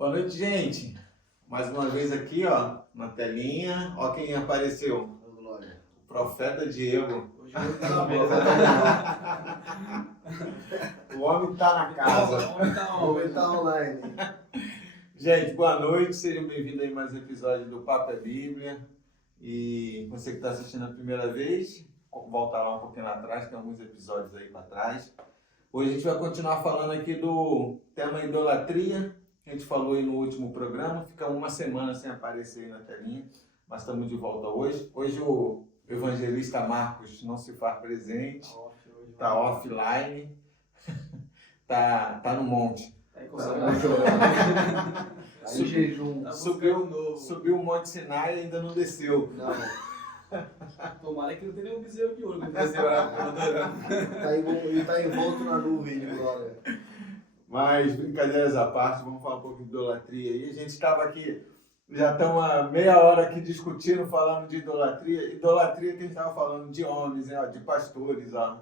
Boa noite, gente. Mais uma vez aqui, ó, na telinha. Ó quem apareceu. Glória. O profeta Diego. Hoje eu vou dar uma O homem tá na casa. O homem tá online. Gente, boa noite. Sejam bem-vindos aí a mais um episódio do Papo é Bíblia. E você que está assistindo a primeira vez, volta lá um pouquinho lá atrás, tem alguns episódios aí para trás. Hoje a gente vai continuar falando aqui do tema idolatria. A gente falou aí no último programa, fica uma semana sem aparecer aí na telinha, mas estamos de volta hoje. Hoje o evangelista Marcos não se faz presente, está offline, tá no monte. Tá Aí jejum. Subiu o Monte Sinai e ainda não desceu. Não, Tomara que não tenha nenhum bezerro de ouro que desceu adorando. ele tá envolto na nuvem de glória. Mas, brincadeiras à parte, vamos falar um pouco de idolatria aí. A gente estava aqui, já estamos há meia hora aqui discutindo, falando de idolatria. Idolatria que a gente estava falando de homens, né, ó, de pastores, ó,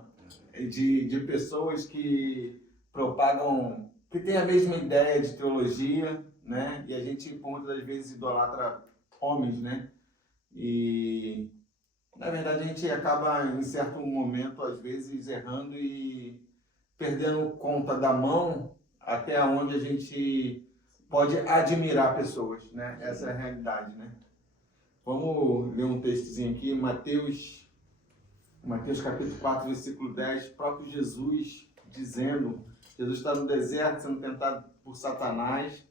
de pessoas que propagam, que têm a mesma ideia de teologia, né? E a gente, muitas das vezes, idolatra homens, né? E, na verdade, a gente acaba, em certo momento, às vezes, errando e perdendo conta da mão até onde a gente pode admirar pessoas, né? Essa é a realidade, né? Vamos ler um textozinho aqui, Mateus capítulo 4, versículo 10, próprio Jesus dizendo, Jesus está no deserto sendo tentado por Satanás,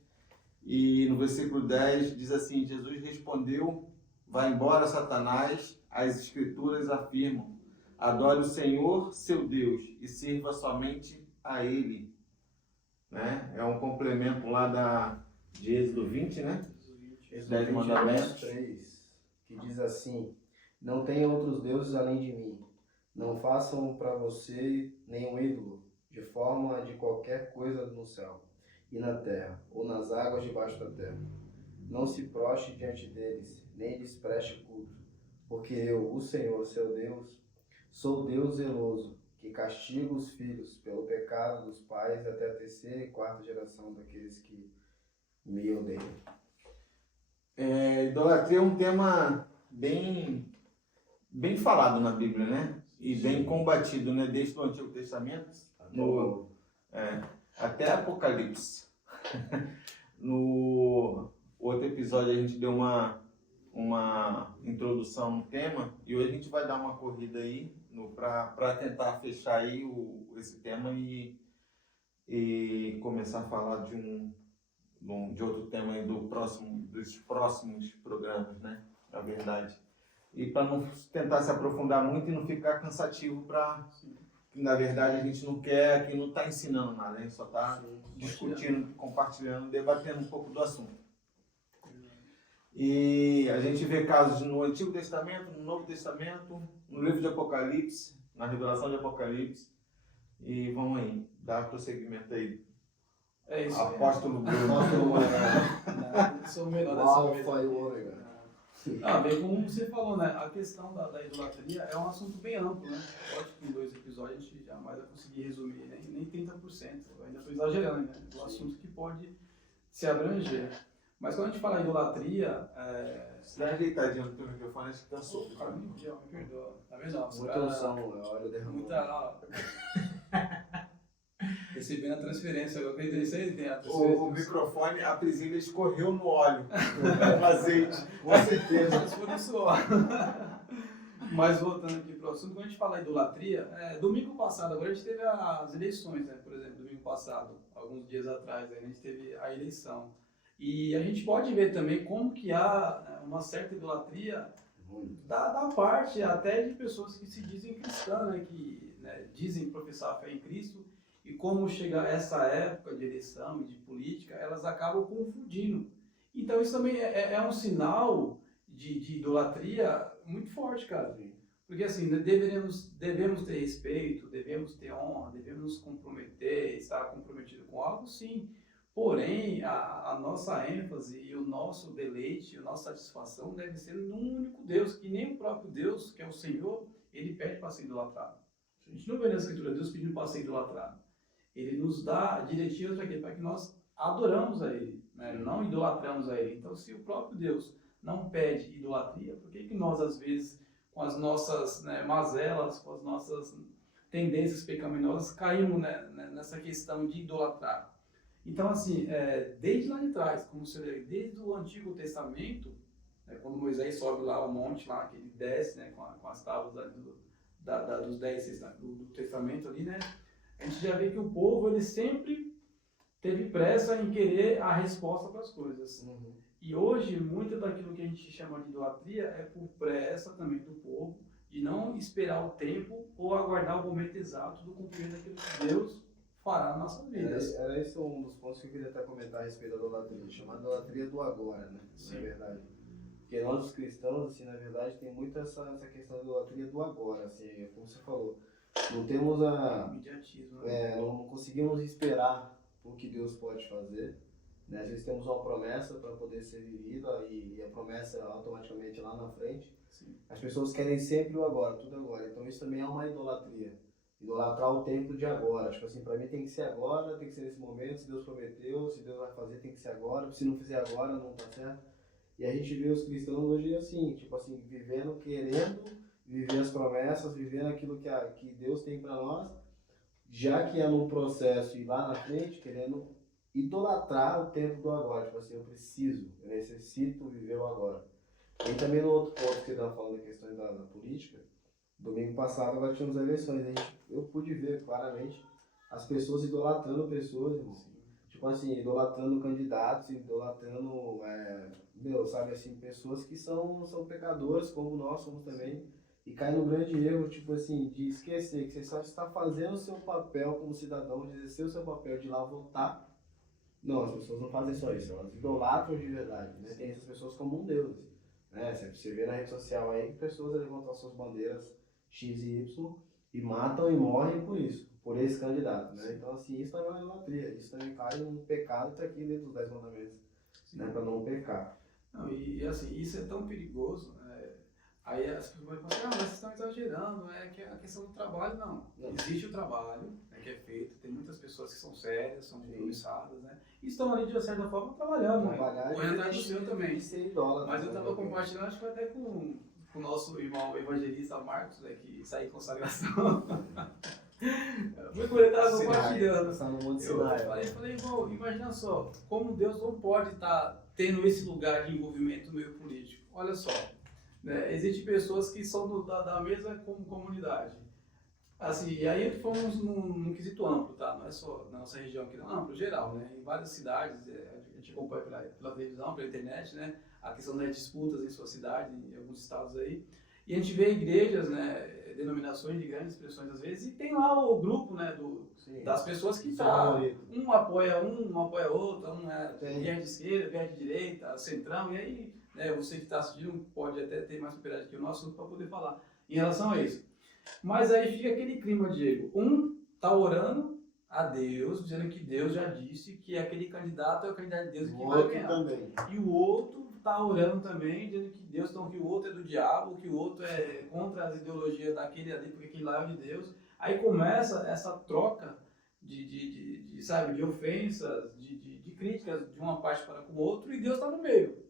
e no versículo 10 diz assim, Jesus respondeu, vai embora Satanás, as escrituras afirmam, adore o Senhor, seu Deus, e sirva somente a Ele. Né? É um complemento lá de Êxodo 20, né? Êxodo 10 mandamentos. 3, que diz assim, não tenha outros deuses além de mim. Não façam para você nenhum ídolo, de forma de qualquer coisa no céu e na terra, ou nas águas debaixo da terra. Não se proste diante deles, nem lhes preste culto, porque eu, o Senhor, seu Deus, sou Deus zeloso, que castiga os filhos pelo pecado dos pais até a terceira e quarta geração daqueles que me odeiam. Idolatria é um tema bem falado na Bíblia, né? E bem combatido, né? Desde o Antigo Testamento até Apocalipse. No outro episódio a gente deu uma introdução no tema e hoje a gente vai dar uma corrida aí para tentar fechar aí esse tema e começar a falar de outro tema aí dos próximos programas, né? Na verdade. E para não tentar se aprofundar muito e não ficar cansativo na verdade a gente não quer, aqui não está ensinando nada, a gente só está discutindo, compartilhando, debatendo um pouco do assunto. E a gente vê casos no Antigo Testamento, no Novo Testamento, no livro de Apocalipse, na revelação de Apocalipse. E vamos aí, dar prosseguimento aí. É isso. Apóstolo Bruno. Sou o menor O dessa Alfa e o Ômega. Bem como você falou, né? A questão da idolatria é um assunto bem amplo, né? Lógico que em 2 episódios a gente jamais vai conseguir resumir, né? Nem 30%. Eu ainda estou exagerando, né? Do assunto que pode se abranger. Mas quando a gente fala idolatria... Se dá uma ajeitadinha no teu microfone, acho que tá solto. Me perdoa. Tá vendo? Muita unção, óleo derramado. Recebendo a transferência. Eu acredito nisso aí, tem a transferência. O microfone, a presilha escorreu no óleo, no azeite. Com certeza. Mas voltando aqui para o assunto, quando a gente fala idolatria, domingo passado, agora a gente teve as eleições, né? Por exemplo, domingo passado, alguns dias atrás, a gente teve a eleição. E a gente pode ver também como que há uma certa idolatria da parte até de pessoas que se dizem cristãs, né? Que dizem professar a fé em Cristo, e como chega essa época de eleição e de política, elas acabam confundindo. Então isso também é um sinal de idolatria muito forte, cara. Porque assim, devemos ter respeito, devemos ter honra, devemos nos comprometer, estar comprometido com algo, sim. Porém, a nossa ênfase e o nosso deleite, a nossa satisfação deve ser num único Deus, que nem o próprio Deus, que é o Senhor, ele pede para ser idolatrado. A gente não vê na Escritura Deus pedindo para ser idolatrado. Ele nos dá diretivas para quê? Para que nós adoramos a Ele, né? Não idolatramos a Ele. Então, se o próprio Deus não pede idolatria, por que que nós, às vezes, com as nossas, né, mazelas, com as nossas tendências pecaminosas, caímos, né, nessa questão de idolatrar? Então, assim, desde lá de trás, como você lê, desde o Antigo Testamento, né, quando Moisés sobe lá ao monte, lá, que ele desce, né, com as tábuas ali dos 10 do Testamento ali, né, a gente já vê que o povo, ele sempre teve pressa em querer a resposta para as coisas. Uhum. E hoje, muito daquilo que a gente chama de idolatria é por pressa também do povo, de não esperar o tempo ou aguardar o momento exato do cumprimento daquilo que Deus fará na nossa vida. Era esse um dos pontos que eu queria até comentar a respeito da idolatria, chamada idolatria do agora, né? Sim. Na verdade. Porque nós, os cristãos, assim, na verdade, tem muito essa questão da idolatria do agora, assim, como você falou. Não temos Imediatismo, né? não conseguimos esperar o que Deus pode fazer, né? Às vezes temos uma promessa para poder ser vivida e a promessa automaticamente lá na frente. Sim. As pessoas querem sempre o agora, tudo agora. Então isso também é uma idolatria. Idolatrar o tempo de agora. Tipo assim, para mim tem que ser agora, tem que ser nesse momento. Se Deus prometeu, se Deus vai fazer, tem que ser agora. Se não fizer agora, não tá certo. E a gente vê os cristãos hoje assim, tipo assim, vivendo, querendo viver as promessas, vivendo aquilo que Deus tem para nós, já que é num processo e lá na frente, querendo idolatrar o tempo do agora. Tipo assim, eu necessito viver o agora. E também no outro ponto que você estava falando da questão da política, domingo passado agora tínhamos eleições, eu pude ver claramente as pessoas idolatrando pessoas, irmão. Tipo assim, idolatrando candidatos, idolatrando, sabe assim, pessoas que são pecadoras, como nós somos também, e cai no grande erro, tipo assim, de esquecer que você só está fazendo o seu papel como cidadão, de exercer o seu papel de ir lá votar. Não, as pessoas não fazem só isso, elas idolatram de verdade, né? Tem essas pessoas como um deus, né? Você vê na rede social aí que pessoas levantam suas bandeiras X e Y e matam e morrem por isso, por esse candidato, né? Então, assim, isso também é uma idolatria, isso também cai num pecado que está aqui dentro dos 10 mandamentos, né? Para não pecar. Não, e assim, isso é tão perigoso, aí as pessoas vão falar, mas vocês estão exagerando, é que a questão do trabalho, não. Existe o trabalho, né, que é feito, tem muitas pessoas que são sérias, são compromissadas, né, e estão ali de certa forma trabalhando, correndo atrás do seu também. Mas eu estava compartilhando, acho que até com o nosso irmão evangelista Marcos, né, que sai em consagração. Foi quando ele estava compartilhando. Eu falei, irmão, imagina só, como Deus não pode estar tendo esse lugar de envolvimento no meio político. Olha só, né, existem pessoas que são da mesma comunidade. Assim, e aí fomos num quesito amplo, tá? Não é só na nossa região aqui, não, amplo, geral, né? Em várias cidades, a gente acompanha pela televisão, pela internet, né? A questão das disputas em sua cidade, em alguns estados aí. E a gente vê igrejas, né? Denominações de grandes expressões às vezes, e tem lá o grupo, né? Das pessoas que tá. Um apoia outro, viés de esquerda, viés de direita, centrão, e aí, né? Você que está assistindo pode até ter mais propriedade que o nosso para poder falar em relação a isso. Mas aí fica aquele clima, Diego. Um tá orando a Deus, dizendo que Deus já disse que aquele candidato é o candidato de Deus que vai ganhar. Também. E o outro tá orando também, dizendo que Deus, então, que o outro é do diabo, que o outro é contra as ideologias daquele ali, porque aquele lá é o de Deus. Aí começa essa troca sabe, de ofensas, de críticas de uma parte para com o outro, e Deus está no meio.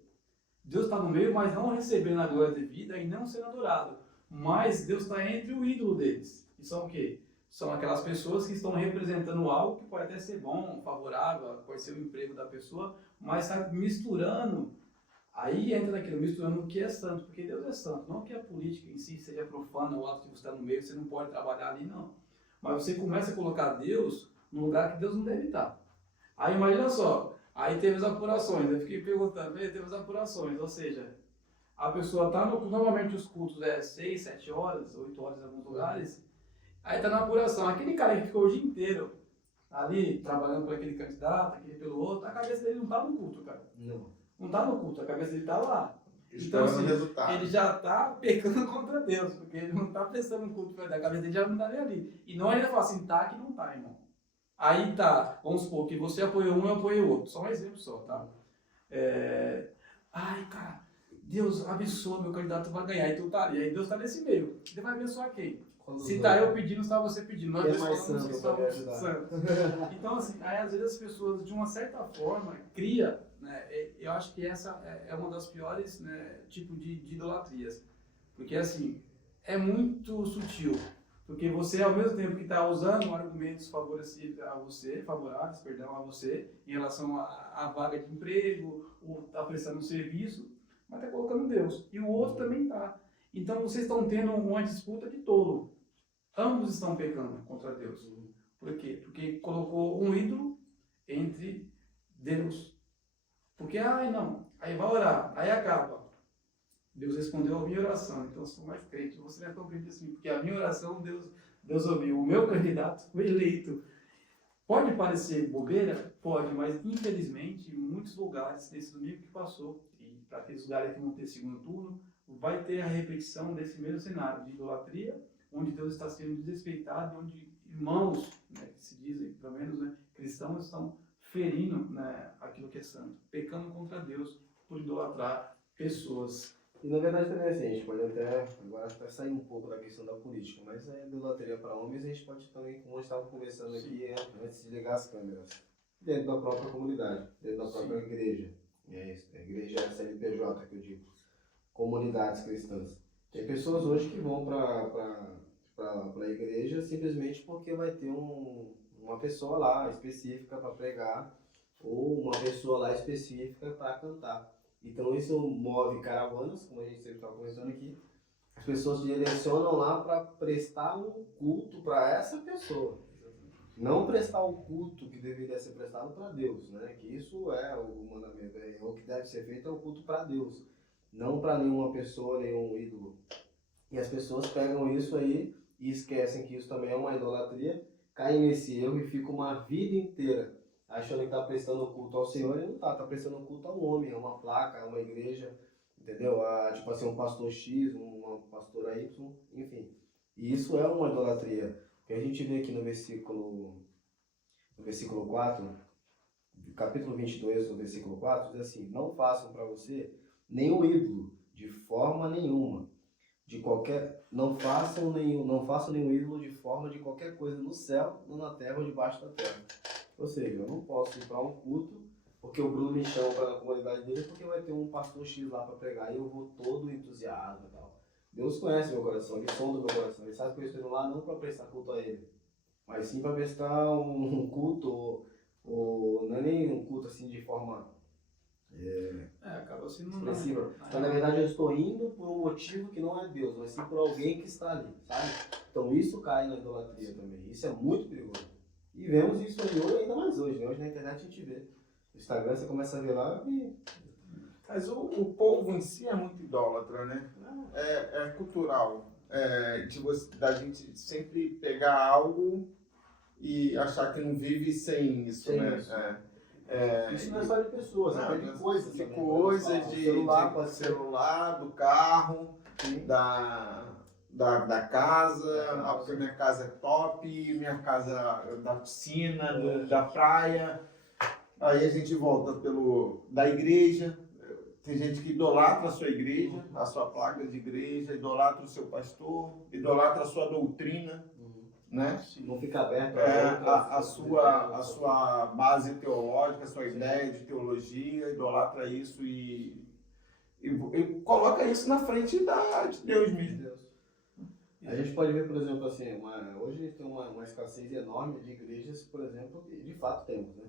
Deus está no meio, mas não recebendo a glória devida e não sendo adorado. Mas Deus está entre o ídolo deles. E são o quê? São aquelas pessoas que estão representando algo que pode até ser bom, favorável, pode ser o emprego da pessoa, mas está misturando. Aí entra naquilo, misturando o que é santo, porque Deus é santo. Não que a política em si seja profana, o ato de você estar no meio, você não pode trabalhar ali, não. Mas você começa a colocar Deus num lugar que Deus não deve estar. Aí imagina só, aí teve as apurações, eu fiquei perguntando, teve as apurações, ou seja, a pessoa está normalmente os cultos 6, 7 horas, 8 horas em alguns lugares, aí está na apuração. Aquele cara que ficou o dia inteiro ali, trabalhando por aquele candidato, aquele pelo outro, a cabeça dele não está no culto, cara. Não está no culto, a cabeça dele está lá. Então, assim, ele já está pecando contra Deus, porque ele não está prestando culto para Deus, a cabeça dele já não está nem ali. E não ainda fala assim, tá que não tá, irmão. Aí tá, vamos supor que você apoiou um, eu apoiei o outro. Só um exemplo só, tá? Ai, cara, Deus abençoa, meu candidato vai ganhar. E tu tá ali. Aí Deus tá nesse meio. Ele vai abençoar quem? Quando Se os tá outros. eu pedindo, está você pedindo. Nós Quem é dois mais falamos que santo pra me somos ajudar? santos. Então, assim, aí às vezes as pessoas, de uma certa forma, cria, né? Eu acho que essa é uma das piores, né, tipo de idolatrias. Porque, assim, é muito sutil. Porque você, ao mesmo tempo que está usando argumentos favoráveis, perdão, a você, em relação à vaga de emprego, ou está prestando um serviço, mas está colocando Deus. E o outro também está. Então, vocês estão tendo uma disputa de tolo. Ambos estão pecando contra Deus. Por quê? Porque colocou um ídolo entre Deus. Porque, ai não, aí vai orar, aí acaba. Deus respondeu a minha oração, então eu sou mais crente. Você não é tão crente assim, porque a minha oração Deus ouviu. O meu candidato foi eleito. Pode parecer bobeira? Pode, mas infelizmente, em muitos lugares, nesse domingo que passou, e para aqueles lugares que vão ter segundo turno, vai ter a repetição desse mesmo cenário de idolatria, onde Deus está sendo desrespeitado, onde irmãos, né, que se dizem, pelo menos, né, cristãos, estão ferindo, né, aquilo que é santo, pecando contra Deus por idolatrar pessoas. E na verdade também assim, a gente pode até, agora até sair um pouco da questão da política, mas é idolatria para homens, a gente pode também, como a gente estava conversando aqui antes de ligar as câmeras, dentro da própria comunidade, dentro da própria igreja. É isso, a igreja é a CNPJ que eu digo, comunidades cristãs. Tem pessoas hoje que vão para a igreja simplesmente porque vai ter uma pessoa lá específica para pregar, ou uma pessoa lá específica para cantar. Então isso move caravanas, como a gente sempre está conversando aqui. As pessoas se direcionam lá para prestar um culto para essa pessoa. Não prestar o culto que deveria ser prestado para Deus, né? Que isso é o mandamento, é o que deve ser feito é o culto para Deus, não para nenhuma pessoa, nenhum ídolo. E as pessoas pegam isso aí e esquecem que isso também é uma idolatria, caem nesse erro e ficam uma vida inteira achando que está prestando culto ao Senhor e não está prestando culto ao homem, a uma placa, a uma igreja, entendeu? Tipo assim, um pastor X, uma pastora Y, enfim. E isso é uma idolatria. Que a gente vê aqui no versículo 4, capítulo 22, no versículo 4, diz assim: não façam para você nenhum ídolo, de forma nenhuma. Não façam nenhum ídolo de forma de qualquer coisa no céu, ou na terra ou debaixo da terra. Ou seja, eu não posso ir para um culto porque o Bruno me chama para a comunidade dele porque vai ter um pastor X lá para pregar e eu vou todo entusiasmo e tal. Deus conhece meu coração, Ele sonda meu coração, Ele sabe que eu estou indo lá não para prestar culto a Ele, mas sim para prestar um culto, ou não é nem um culto assim de forma Acaba sendo expressiva. Então, na verdade, eu estou indo por um motivo que não é Deus, mas sim por alguém que está ali, sabe? Então, isso cai na idolatria também. Isso é muito perigoso. E vemos isso aí ainda mais hoje, né? Hoje na internet a gente vê. No Instagram você começa a ver lá e... Mas o povo em si é muito idólatra, né? É cultural. Da gente sempre pegar algo e achar que não vive sem isso, Sem né? isso. Isso não é só de pessoas, até de coisas de também. coisas, de celular, pode ser. celular, do carro, Sim. da casa, porque minha casa é top, minha casa é da piscina, da praia. Aí a gente volta da igreja. Tem gente que idolatra a sua igreja, a sua placa de igreja, idolatra o seu pastor, idolatra a sua doutrina, né? Não fica aberto a sua base teológica, a sua ideia de teologia, idolatra isso e coloca isso na frente de Deus mesmo. A gente pode ver, por exemplo, assim, hoje a gente tem uma escassez enorme de igrejas, por exemplo, que de fato temos, né?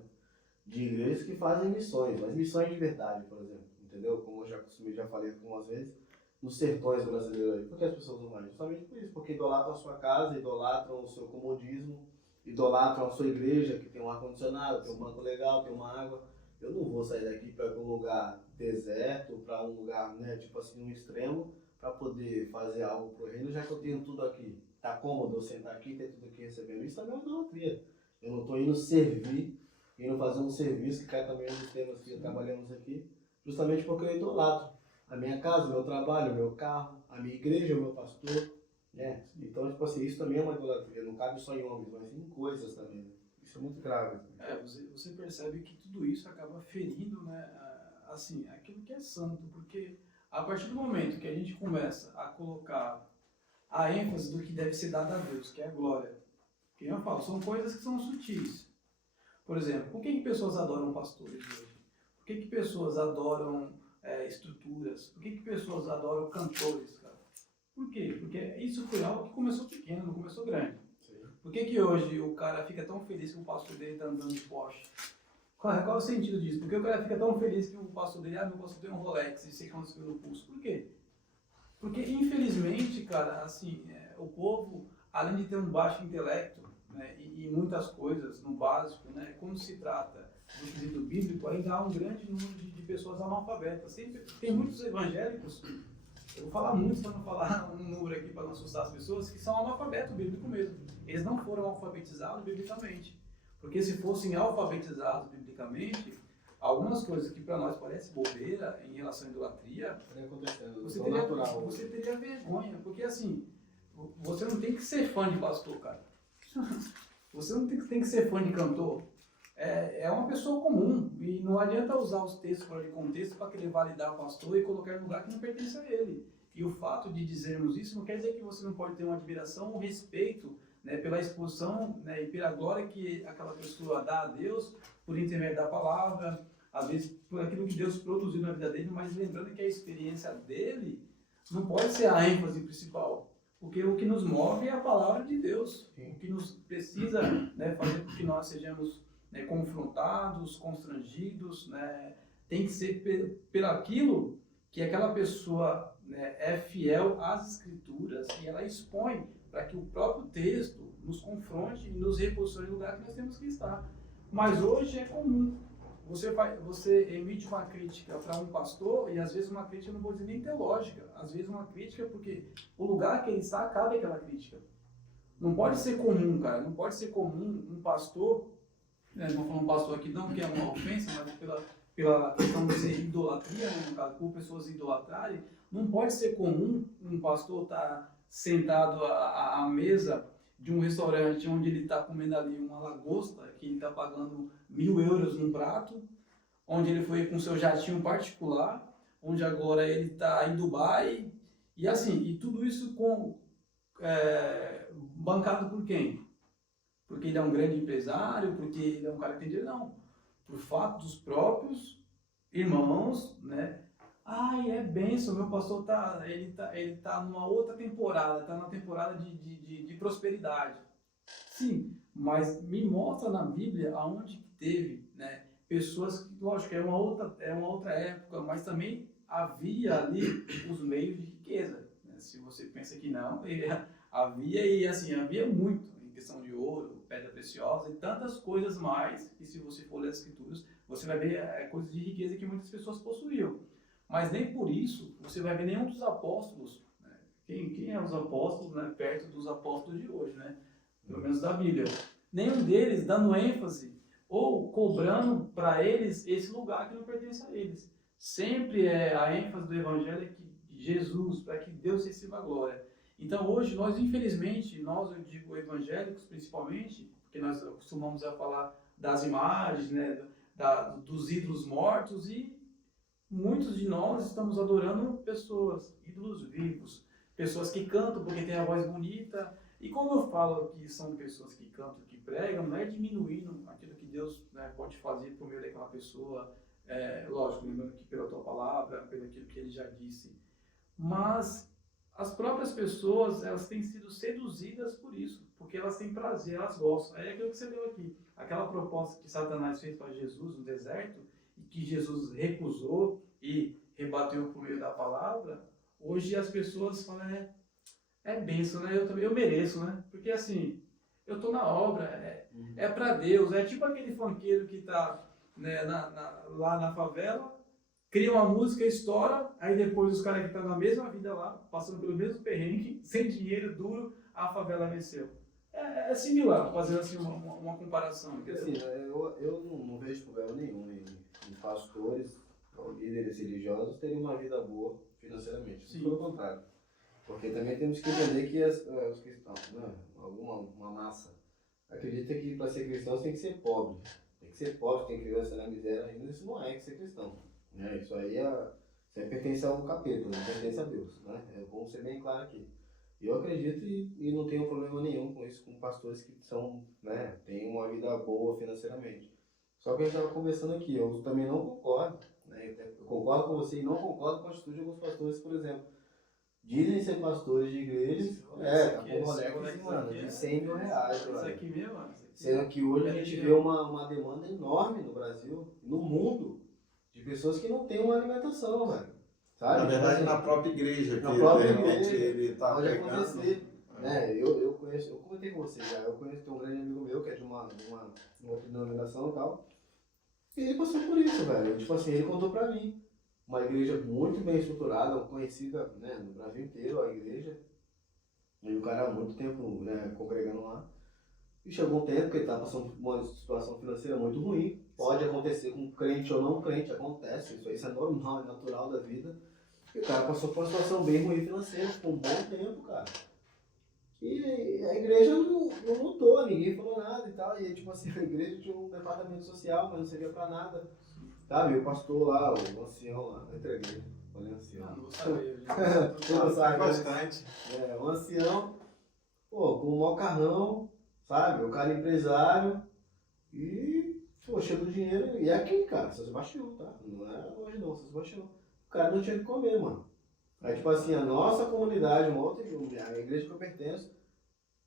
De igrejas que fazem missões, mas missões de verdade, por exemplo, entendeu? Como eu já falei algumas vezes, nos sertões brasileiros aí. Por que as pessoas não vão? Justamente por isso, porque idolatram a sua casa, idolatram o seu comodismo, idolatram a sua igreja, que tem um ar-condicionado, tem um banco legal, tem uma água. Eu não vou sair daqui para um lugar deserto, para um lugar, né, tipo assim, um extremo, para poder fazer algo pro reino, já que eu tenho tudo aqui. Tá cômodo eu sentar aqui e ter tudo aqui recebendo. Isso também é uma idolatria. Eu não estou indo servir, indo fazer um serviço, que cai também nos temas que trabalhamos aqui, justamente porque eu idolatro a minha casa, o meu trabalho, o meu carro, a minha igreja, o meu pastor, né? Então, tipo assim, isso também é uma idolatria, não cabe só em homens, mas em coisas também. Isso é muito grave. Você percebe que tudo isso acaba ferindo, né, assim, aquilo que é santo, porque a partir do momento que a gente começa a colocar a ênfase do que deve ser dado a Deus, que é a glória. Que eu falo, são coisas que são sutis. Por exemplo, por que pessoas adoram pastores hoje? Por que pessoas adoram estruturas? Por que pessoas adoram cantores, cara? Por quê? Porque isso foi algo que começou pequeno, não começou grande. Sim. Por que hoje o cara fica tão feliz que o pastor dele está andando de Porsche? Qual é o sentido disso? Por que o cara fica tão feliz que o pastor dele, meu pastor tem um Rolex e sei quantos quilos no pulso? Por quê? Porque, infelizmente, cara, assim, o povo, além de ter um baixo intelecto, né, e muitas coisas no básico, né, quando se trata do quesito bíblico, ainda há um grande número de pessoas analfabetas. Tem muitos evangélicos, eu vou falar muitos para não falar um número aqui para não assustar as pessoas, que são analfabetos bíblico mesmo. Eles não foram alfabetizados biblicamente. Porque se fossem alfabetizados biblicamente, algumas coisas que para nós parecem bobeira em relação à idolatria, você teria vergonha. Porque assim, você não tem que ser fã de pastor, cara. Você não tem que ser fã de cantor. É uma pessoa comum. E não adianta usar os textos fora de contexto para querer validar o pastor e colocar em lugar que não pertence a ele. E o fato de dizermos isso não quer dizer que você não pode ter uma admiração ou respeito, né, pela exposição, né, e pela glória que aquela pessoa dá a Deus por intermédio da palavra, às vezes por aquilo que Deus produziu na vida dele, mas lembrando que a experiência dele não pode ser a ênfase principal. Porque o que nos move é a palavra de Deus. O que nos precisa, né, fazer com que nós sejamos, né, confrontados, constrangidos, né, tem que ser pelo aquilo que aquela pessoa, né, é fiel às Escrituras e ela expõe para que o próprio texto nos confronte e nos reposicione no lugar que nós temos que estar. Mas hoje é comum. Você emite uma crítica para um pastor, e às vezes uma crítica, não vou dizer nem teológica, às vezes uma crítica porque o lugar que ele está cabe aquela crítica. Não pode ser comum, cara, não pode ser comum um pastor, né, não vou falar um pastor aqui não, que é uma ofensa, mas pela questão de ser idolatria, né, no caso, por pessoas idolatrarem, não pode ser comum um pastor estar sentado à mesa de um restaurante onde ele está comendo ali uma lagosta, que ele está pagando 1.000 euros num prato, onde ele foi com seu jatinho particular, onde agora ele está em Dubai, e assim, e tudo isso bancado por quem? Porque ele é um grande empresário, porque ele é um cara que tem dinheiro? Não. Por fato dos próprios irmãos, né? Ai, é bênção, meu pastor ele tá numa outra temporada, está numa temporada de prosperidade. Sim, mas me mostra na Bíblia aonde que teve, né, pessoas que, lógico, é uma outra época, mas também havia ali os meios de riqueza. Né? Se você pensa que não, havia, e assim, havia muito em questão de ouro, pedra preciosa e tantas coisas mais, que se você for ler as Escrituras, você vai ver coisas de riqueza que muitas pessoas possuíam. Mas nem por isso você vai ver nenhum dos apóstolos, né? Quem é os apóstolos, né, perto dos apóstolos de hoje, né? Pelo menos da Bíblia. Nenhum deles dando ênfase ou cobrando para eles esse lugar que não pertence a eles. Sempre é a ênfase do Evangelho é que Jesus, para que Deus receba a glória. Então hoje nós, infelizmente, eu digo evangélicos principalmente, porque nós costumamos a falar das imagens, né, dos ídolos mortos, e muitos de nós estamos adorando pessoas, ídolos vivos, pessoas que cantam porque tem a voz bonita. E como eu falo que são pessoas que cantam, que pregam, não é diminuindo aquilo que Deus, né, pode fazer por meio daquela pessoa, lógico, lembrando que pela tua palavra, pelo aquilo que ele já disse. Mas as próprias pessoas, elas têm sido seduzidas por isso, porque elas têm prazer, elas gostam. É aquilo que você leu aqui, aquela proposta que Satanás fez para Jesus no deserto, e que Jesus recusou e rebateu por meio da palavra. Hoje as pessoas falam, é bênção, né? Eu mereço, né? Porque assim, eu estou na obra, é para Deus. É tipo aquele funkeiro que está, né, lá na favela, cria uma música, estoura, aí depois os caras que estão na mesma vida lá, passando pelo mesmo perrengue, sem dinheiro, duro, a favela venceu. É similar, fazendo assim uma comparação. Porque assim, eu não vejo problema nenhum em pastores ou líderes religiosos terem uma vida boa financeiramente. Sim. Pelo contrário. Porque também temos que entender que os cristãos, né, uma massa, acredita que para ser cristão tem que ser pobre. Tem que ser pobre, tem que viver na miséria ainda. Isso não é ser cristão. Né? Isso aí pertence ao capeta, não pertence a Deus. Né? É bom ser bem claro aqui. Eu acredito e não tenho problema nenhum com isso, com pastores que são, né, têm uma vida boa financeiramente. Só que a gente estava conversando aqui, eu também não concordo, né, eu concordo com você e não concordo com a atitude de alguns pastores, por exemplo, dizem ser pastores de igrejas, tá com Rolex, mano, de 100 mil reais, Isso brother. aqui mesmo, mano. Sendo que hoje a gente vê uma demanda enorme no Brasil, no mundo, de pessoas que não têm uma alimentação, velho. Sabe? Na verdade, Tipo na assim, própria igreja, na que própria de repente igreja, ele tá pode pregando. acontecer. Né? Eu conheço, eu comentei com você já, eu conheço, tem um grande amigo meu que é de uma outra denominação e tal, e ele passou por isso, velho. Tipo assim, ele contou pra mim. Uma igreja muito bem estruturada, conhecida, né, no Brasil inteiro, a igreja. E o cara há muito tempo, né, congregando lá. E chegou um tempo que ele estava passando por uma situação financeira muito ruim. Pode acontecer com crente ou não crente, acontece. Isso é normal, é natural da vida. E o cara passou por uma situação bem ruim financeira, por um bom tempo, cara. E a igreja não lutou, ninguém falou nada e tal. E tipo assim, a igreja tinha um departamento social, mas não servia pra nada. Sabe? O pastor lá, o ancião lá, entreguei. Olha, ancião. Não vou saber. Tu não sabe, né? Bastante. Um ancião, pô, com um maior carrão, sabe? O cara empresário e, pô, cheio do dinheiro. E é aqui, cara, São Sebastião, tá? Não é hoje não, São Sebastião. O cara não tinha o que comer, mano. Aí, tipo assim, a nossa comunidade, uma outra igreja, a igreja que eu pertenço,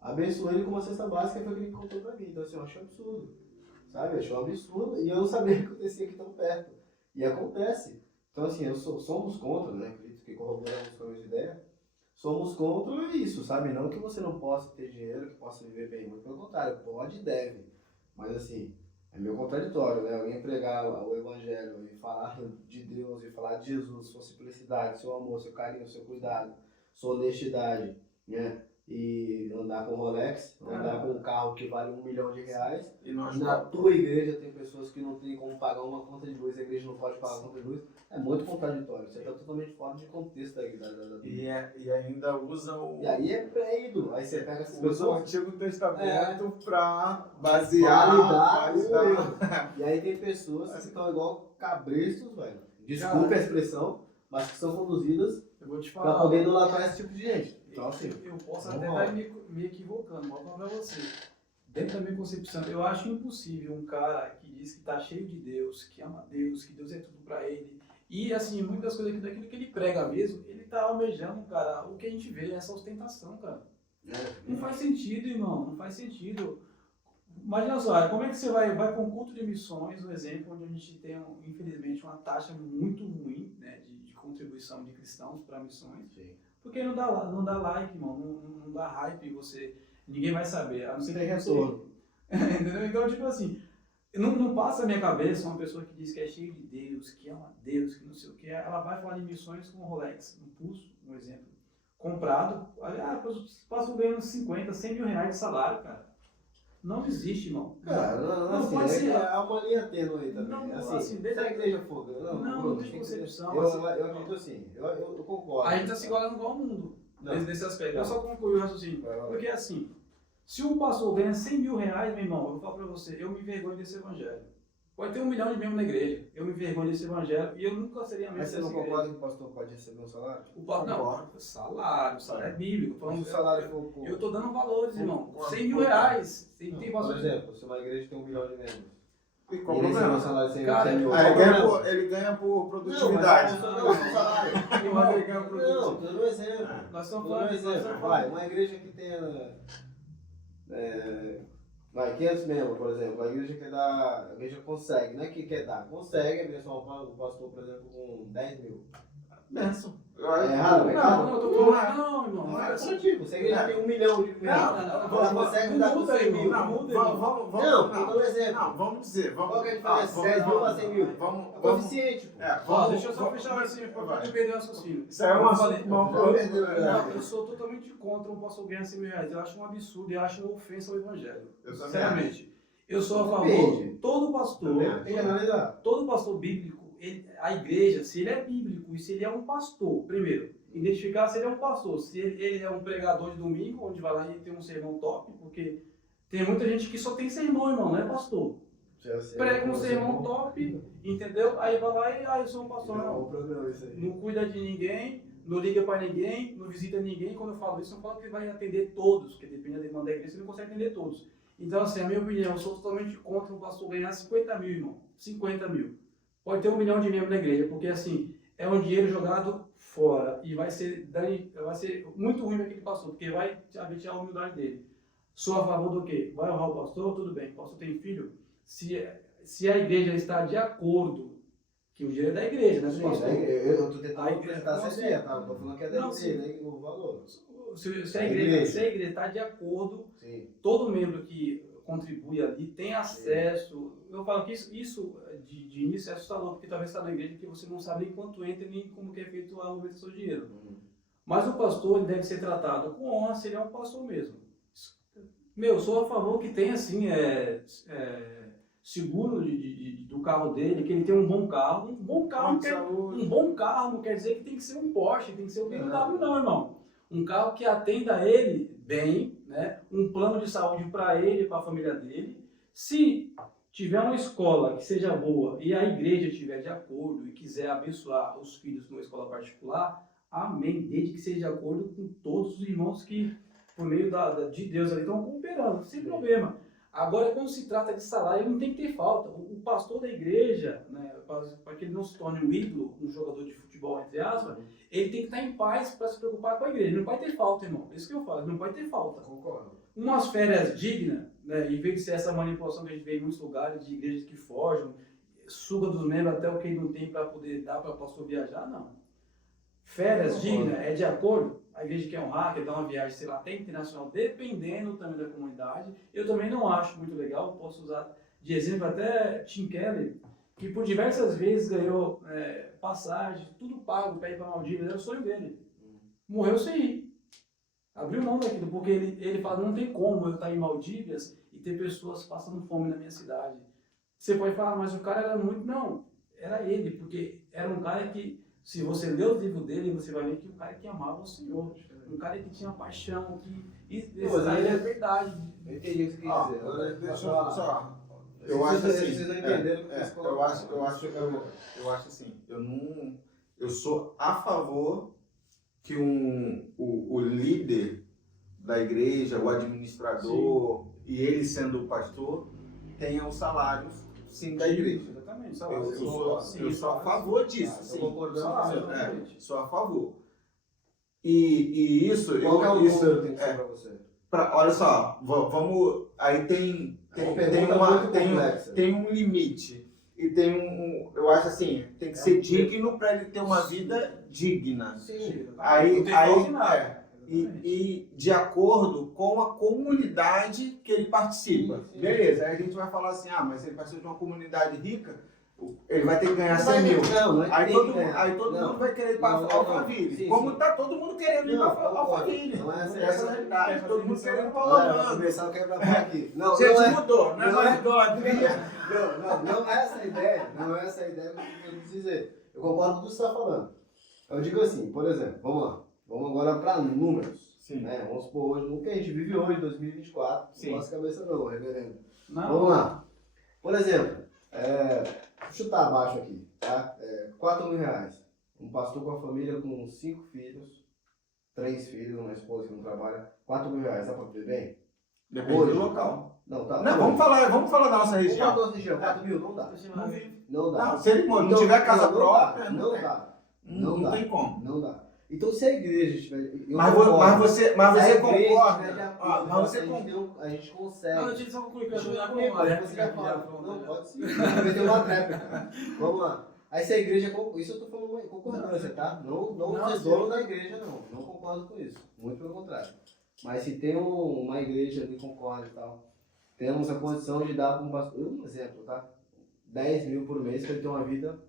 abençoou ele com uma cesta básica, foi o que ele contou pra mim. Então, assim, eu achei um absurdo, sabe? Eu achei um absurdo e eu não sabia que acontecia aqui tão perto. E acontece. Então, assim, somos contra, né? Acredito que corroboramos com a minha ideia. Somos contra isso, sabe? Não que você não possa ter dinheiro, que possa viver bem. Muito pelo contrário, pode e deve. Mas, assim, é meio contraditório, né? Alguém pregar o evangelho e falar de Deus, e falar de Jesus, sua simplicidade, seu amor, seu carinho, seu cuidado, sua honestidade, né? E andar com Rolex, andar com um carro que vale R$1 milhão. E nós E na tua igreja tem pessoas que não têm como pagar uma conta de luz, a igreja não pode pagar a conta de luz. É muito contraditório. Você está totalmente fora de contexto da E ainda usa o. E aí é pré-ídolo. Aí você pega essas Usa o pessoas. Antigo Testamento para basear. Validar o validar. erro. E aí tem pessoas que estão igual cabrestos, velho. Desculpa a expressão, mas que são conduzidas Eu vou te para falar. poder idolatrar esse tipo de gente. Então, assim, Eu posso vamos até lá. estar me equivocando, mas vou falar pra você. Dentro da minha concepção, eu acho impossível um cara que diz que está cheio de Deus, que ama Deus, que Deus é tudo para ele. E, assim, muitas coisas daquilo que ele prega mesmo, ele tá almejando, cara, o que a gente vê, essa ostentação, cara. Não faz sentido, irmão, não faz sentido. Imagina só, como é que você vai para um culto de missões, um exemplo, onde a gente tem, infelizmente, uma taxa muito ruim, né, de contribuição de cristãos para missões. Sim. Porque não dá like, irmão, não dá hype, ninguém vai saber, a não ser Tem que retorno. Entendeu? Então, tipo assim, não passa a minha cabeça uma pessoa que diz que é cheia de Deus, que ama Deus, que não sei o que, ela vai falar de missões com Rolex, no pulso, um exemplo, comprado, passo ganhando 50, 100 mil reais de salário, cara. Não existe, irmão. Cara, não, assim, pode ser. há uma linha tênue aí também. Não, assim, assim, se a igreja for... Não tem concepção. Eu acredito assim, eu concordo. A gente tá se igualando igual ao mundo, nesse aspecto. Eu Não. só concluí o raciocínio. Porque assim, se um pastor ganha 100 mil reais, meu irmão, eu falo pra você, eu me envergonho desse evangelho. Pode ter 1 milhão de membros na igreja, eu me envergonho desse evangelho e eu nunca seria membro Mas você dessa não igreja. concorda que o pastor pode receber um salário? Não, salário é bíblico. Mas Falando, o salário for por... eu tô dando valores, irmão. Por- 100 mil por- reais. Tem Por pastor. exemplo, se uma igreja tem 1 milhão de membros, E e qual o ele recebe um problema? salário de 100 Cara, mil... Ele ganha por produtividade. Não, mas o salário. Mas ele ganha por Não, produtividade. tô dando um exemplo. Nós estamos Vou dar um falando exemplo. Vai, uma igreja que tenha... vai, 500 membros, por exemplo. A igreja quer dar... A igreja consegue, não é que quer dar. Consegue abençoar o pastor, por exemplo, com 10 mil. Benção. É errado, é errado? Não, eu tô falando. Não, irmão. Não Não é é assim. positivo. Se a igreja tem 1 milhão de membros, ela consegue dar com 100 mil. Vamos. Não, tô dando um exemplo. Não, vamos dizer. Vamos, Qual que é a diferença? 10 mil para 100 mil? É Vamos. coeficiente, pô. Ó, deixa eu só fechar assim, pra não perder o raciocínio. Isso aí é um Eu falei- assunto mal Não perdeu, Não, eu sou totalmente contra um pastor ganhar 100 mil reais. Eu acho um absurdo e acho uma ofensa ao evangelho. Eu também Sinceramente. Eu sou a favor. Depende. Todo pastor, Tem que analisar. todo pastor bíblico, a igreja, se ele é bíblico e se ele é um pastor, primeiro, identificar se ele é um pastor, se ele é um pregador de domingo, onde vai lá e tem um sermão top, porque tem muita gente que só tem sermão, irmão, não é pastor. Prega um sermão top, entendeu? Aí vai lá e eu sou um pastor, Não, não. o programa isso aí. Não cuida de ninguém, não liga para ninguém, não visita ninguém. Quando eu falo isso, eu não falo que vai atender todos, porque depende da demanda da igreja, você não consegue atender todos. Então, assim, a minha opinião, eu sou totalmente contra o pastor ganhar 50 mil, irmão. 50 mil. Pode ter 1 milhão de membros na igreja, porque, assim, é um dinheiro jogado fora e vai ser muito ruim para aquele pastor, porque vai tirar a humildade dele. Sou a favor do quê? Vai honrar o pastor? Tudo bem. O pastor tem filho? Se a igreja está de acordo, que o dinheiro é da igreja, né? Sim, eu tô tentando A igreja- apresentar essa ideia, tá? Não tô falando que é Não, dele, né? O valor. Se a igreja está de acordo, Sim. todo membro que contribui ali tem acesso. Eu falo que isso de início é assustador, porque talvez está na igreja que você não sabe nem quanto entra, nem como que é feito a movimento do seu dinheiro. Mas o pastor ele deve ser tratado com honra se ele é um pastor mesmo. Meu, sou a favor que tenha assim, seguro do carro dele, que ele tenha um bom carro. Um bom carro não quer dizer que tem que ser um Porsche, tem que ser um BMW, não, irmão. Um carro que atenda ele bem, né? Um plano de saúde para ele e para a família dele. Se tiver uma escola que seja boa e a igreja estiver de acordo e quiser abençoar os filhos numa escola particular, amém, desde que seja de acordo com todos os irmãos que, por meio de Deus ali, estão cooperando, sem problema. Agora, quando se trata de salário, não tem que ter falta. O pastor da igreja, né, para que ele não se torne um ídolo, um jogador de futebol, entre aspas, ele tem que estar em paz para se preocupar com a igreja. Não pode ter falta, irmão. É isso que eu falo, não pode ter falta. Concordo. Umas férias dignas, né, em vez de ser essa manipulação que a gente vê em muitos lugares, de igrejas que fogem, suga dos membros até o que ele não tem para poder dar para o pastor viajar, não. Férias dignas é de acordo. A igreja quer honrar, quer dar uma viagem, sei lá, até internacional, dependendo também da comunidade. Eu também não acho muito legal, posso usar de exemplo até Tim Keller, que por diversas vezes ganhou passagem, tudo pago para ir para Maldivas, era o sonho dele. Morreu sem ir. Abriu mão daquilo, porque ele fala, não tem como eu estar em Maldivas e ter pessoas passando fome na minha cidade. Você pode falar, mas o cara era muito... Não, era ele, porque era um cara que... Se você ler o livro dele, você vai ver que o cara que amava o Senhor, um cara que tinha paixão, que isso aí é verdade. Eu entendi o que você quis dizer. Agora, Deixa eu só. Eu Vocês acho assim. precisam entender o que você colocou. Eu acho assim. Eu sou a favor que o líder da igreja, o administrador e ele sendo o pastor tenha os salários sim da igreja. Exatamente. Eu sou a favor disso. Estou concordando. Sou a favor. E isso... Qual é o isso, número que tem que ser para você? olha só, vamos... Aí tem um limite. E tem eu acho assim, tem que ser digno para ele ter uma vida digna. Sim. E de acordo com a comunidade que ele participa. Sim. Beleza, aí a gente vai falar assim, mas ele participa de uma comunidade rica, ele vai ter que ganhar 100 mil. Aí todo mundo vai querer ir para Alphaville. Como está todo mundo querendo ir para Alphaville. Essa é a realidade, todo mundo querendo ir para Orlando. Começar a quebrar pau aqui. Mudou, não é mais idolatria. Não é essa a ideia. Não é essa a ideia que eu quis dizer. Eu concordo com o que você está falando. Eu digo assim, por exemplo, vamos lá. Vamos agora para números. Sim. Né? Vamos supor hoje, no que a gente vive hoje, 2024. Sim. Não nossa cabeça não, reverendo. Não. Vamos lá. Por exemplo, vou chutar abaixo aqui, tá? 4 mil reais. Um pastor com a família com 5 filhos, 3 filhos, uma esposa que não trabalha. 4 mil reais, dá para viver bem? Depende Hoje. do local. Não, tá. Não, vamos falar da nossa região. Qual região? 4 mil? Não dá. Não vive. Não dá. Não, se ele não tiver casa própria, não dá. Não tem como. Não dá. Então, se a igreja estiver... Mas você concorda? A gente consegue. Não, deixa eu só concluir, que eu Deixa eu já concluir, com você quer falar? Não, pode sim. Vai ter uma tréplica. Vamos lá. Aí se a igreja... Isso eu tô falando uma concordância, tá? Não ser dono da igreja, não. Não concordo com isso. Muito pelo contrário. Mas se tem uma igreja ali, concorda e tal, temos a condição de dar para um pastor... Um exemplo, tá? 10 mil por mês para ele ter uma vida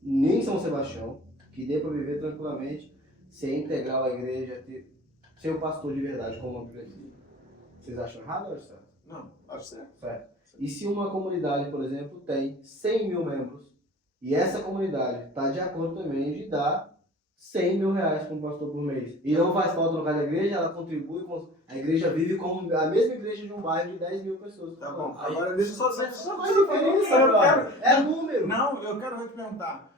nem em São Sebastião, que dê para viver tranquilamente, ser integral à igreja, ser o pastor de verdade, como uma Bíblia diz. Vocês acham errado ou certo? Não, acho certo. Certo. E se uma comunidade, por exemplo, tem 100 mil membros, e essa comunidade está de acordo também de dar 100 mil reais para um pastor por mês, e não faz falta no caso da igreja, ela contribui, a igreja vive como a mesma igreja de um bairro de 10 mil pessoas. Tá bom, agora deixa eu só É número. Não, eu quero te perguntar.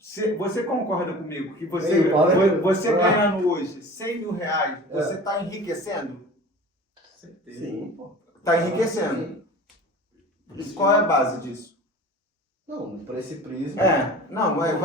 Você concorda comigo que Ei, Paulo, você vai lá. ganhando hoje 100 mil reais, você está enriquecendo? Certeza. Sim, pô. Está enriquecendo. Sim. E qual é a base disso? Não, por esse prisma. Não, vai.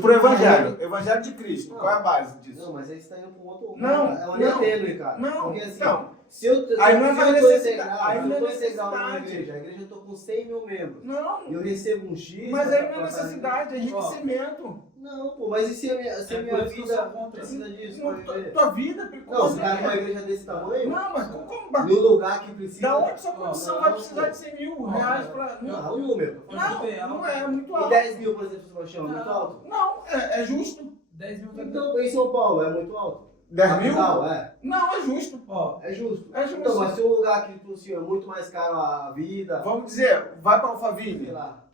Pro Evangelho de Cristo, qual é a base disso? Não, mas aí você tá indo para um outro. Não, é uma linha tênue, cara. Não, Porque assim, então, se eu aí não é mais eu tô necessidade, integral, aí se não eu é tô integral numa necessidade. igreja, a igreja eu tô com 100 mil membros, não, e eu recebo um X. mas aí não é pra- necessidade, é enriquecimento. Não, pô, mas e se a minha por isso que eu vida sou contra. precisa disso? Não, pra viver? tua vida, Não, se cara uma igreja desse tamanho, Não, mas como no lugar que precisa. da onde sua condição Não, vai não, precisar pô. de 100 mil reais para. Não, o número. Não é muito E alto. 10 mil, por exemplo, Sebastião, é muito alto? Não, é justo. 10 mil tá Então, em São Paulo, é muito alto? 10 mil? Capital, é. Não, é justo. Ó, É justo. É justo. Então, mas se um lugar que pro senhor é muito mais caro a vida, Vamos dizer, vai para sei Alphaville. lá.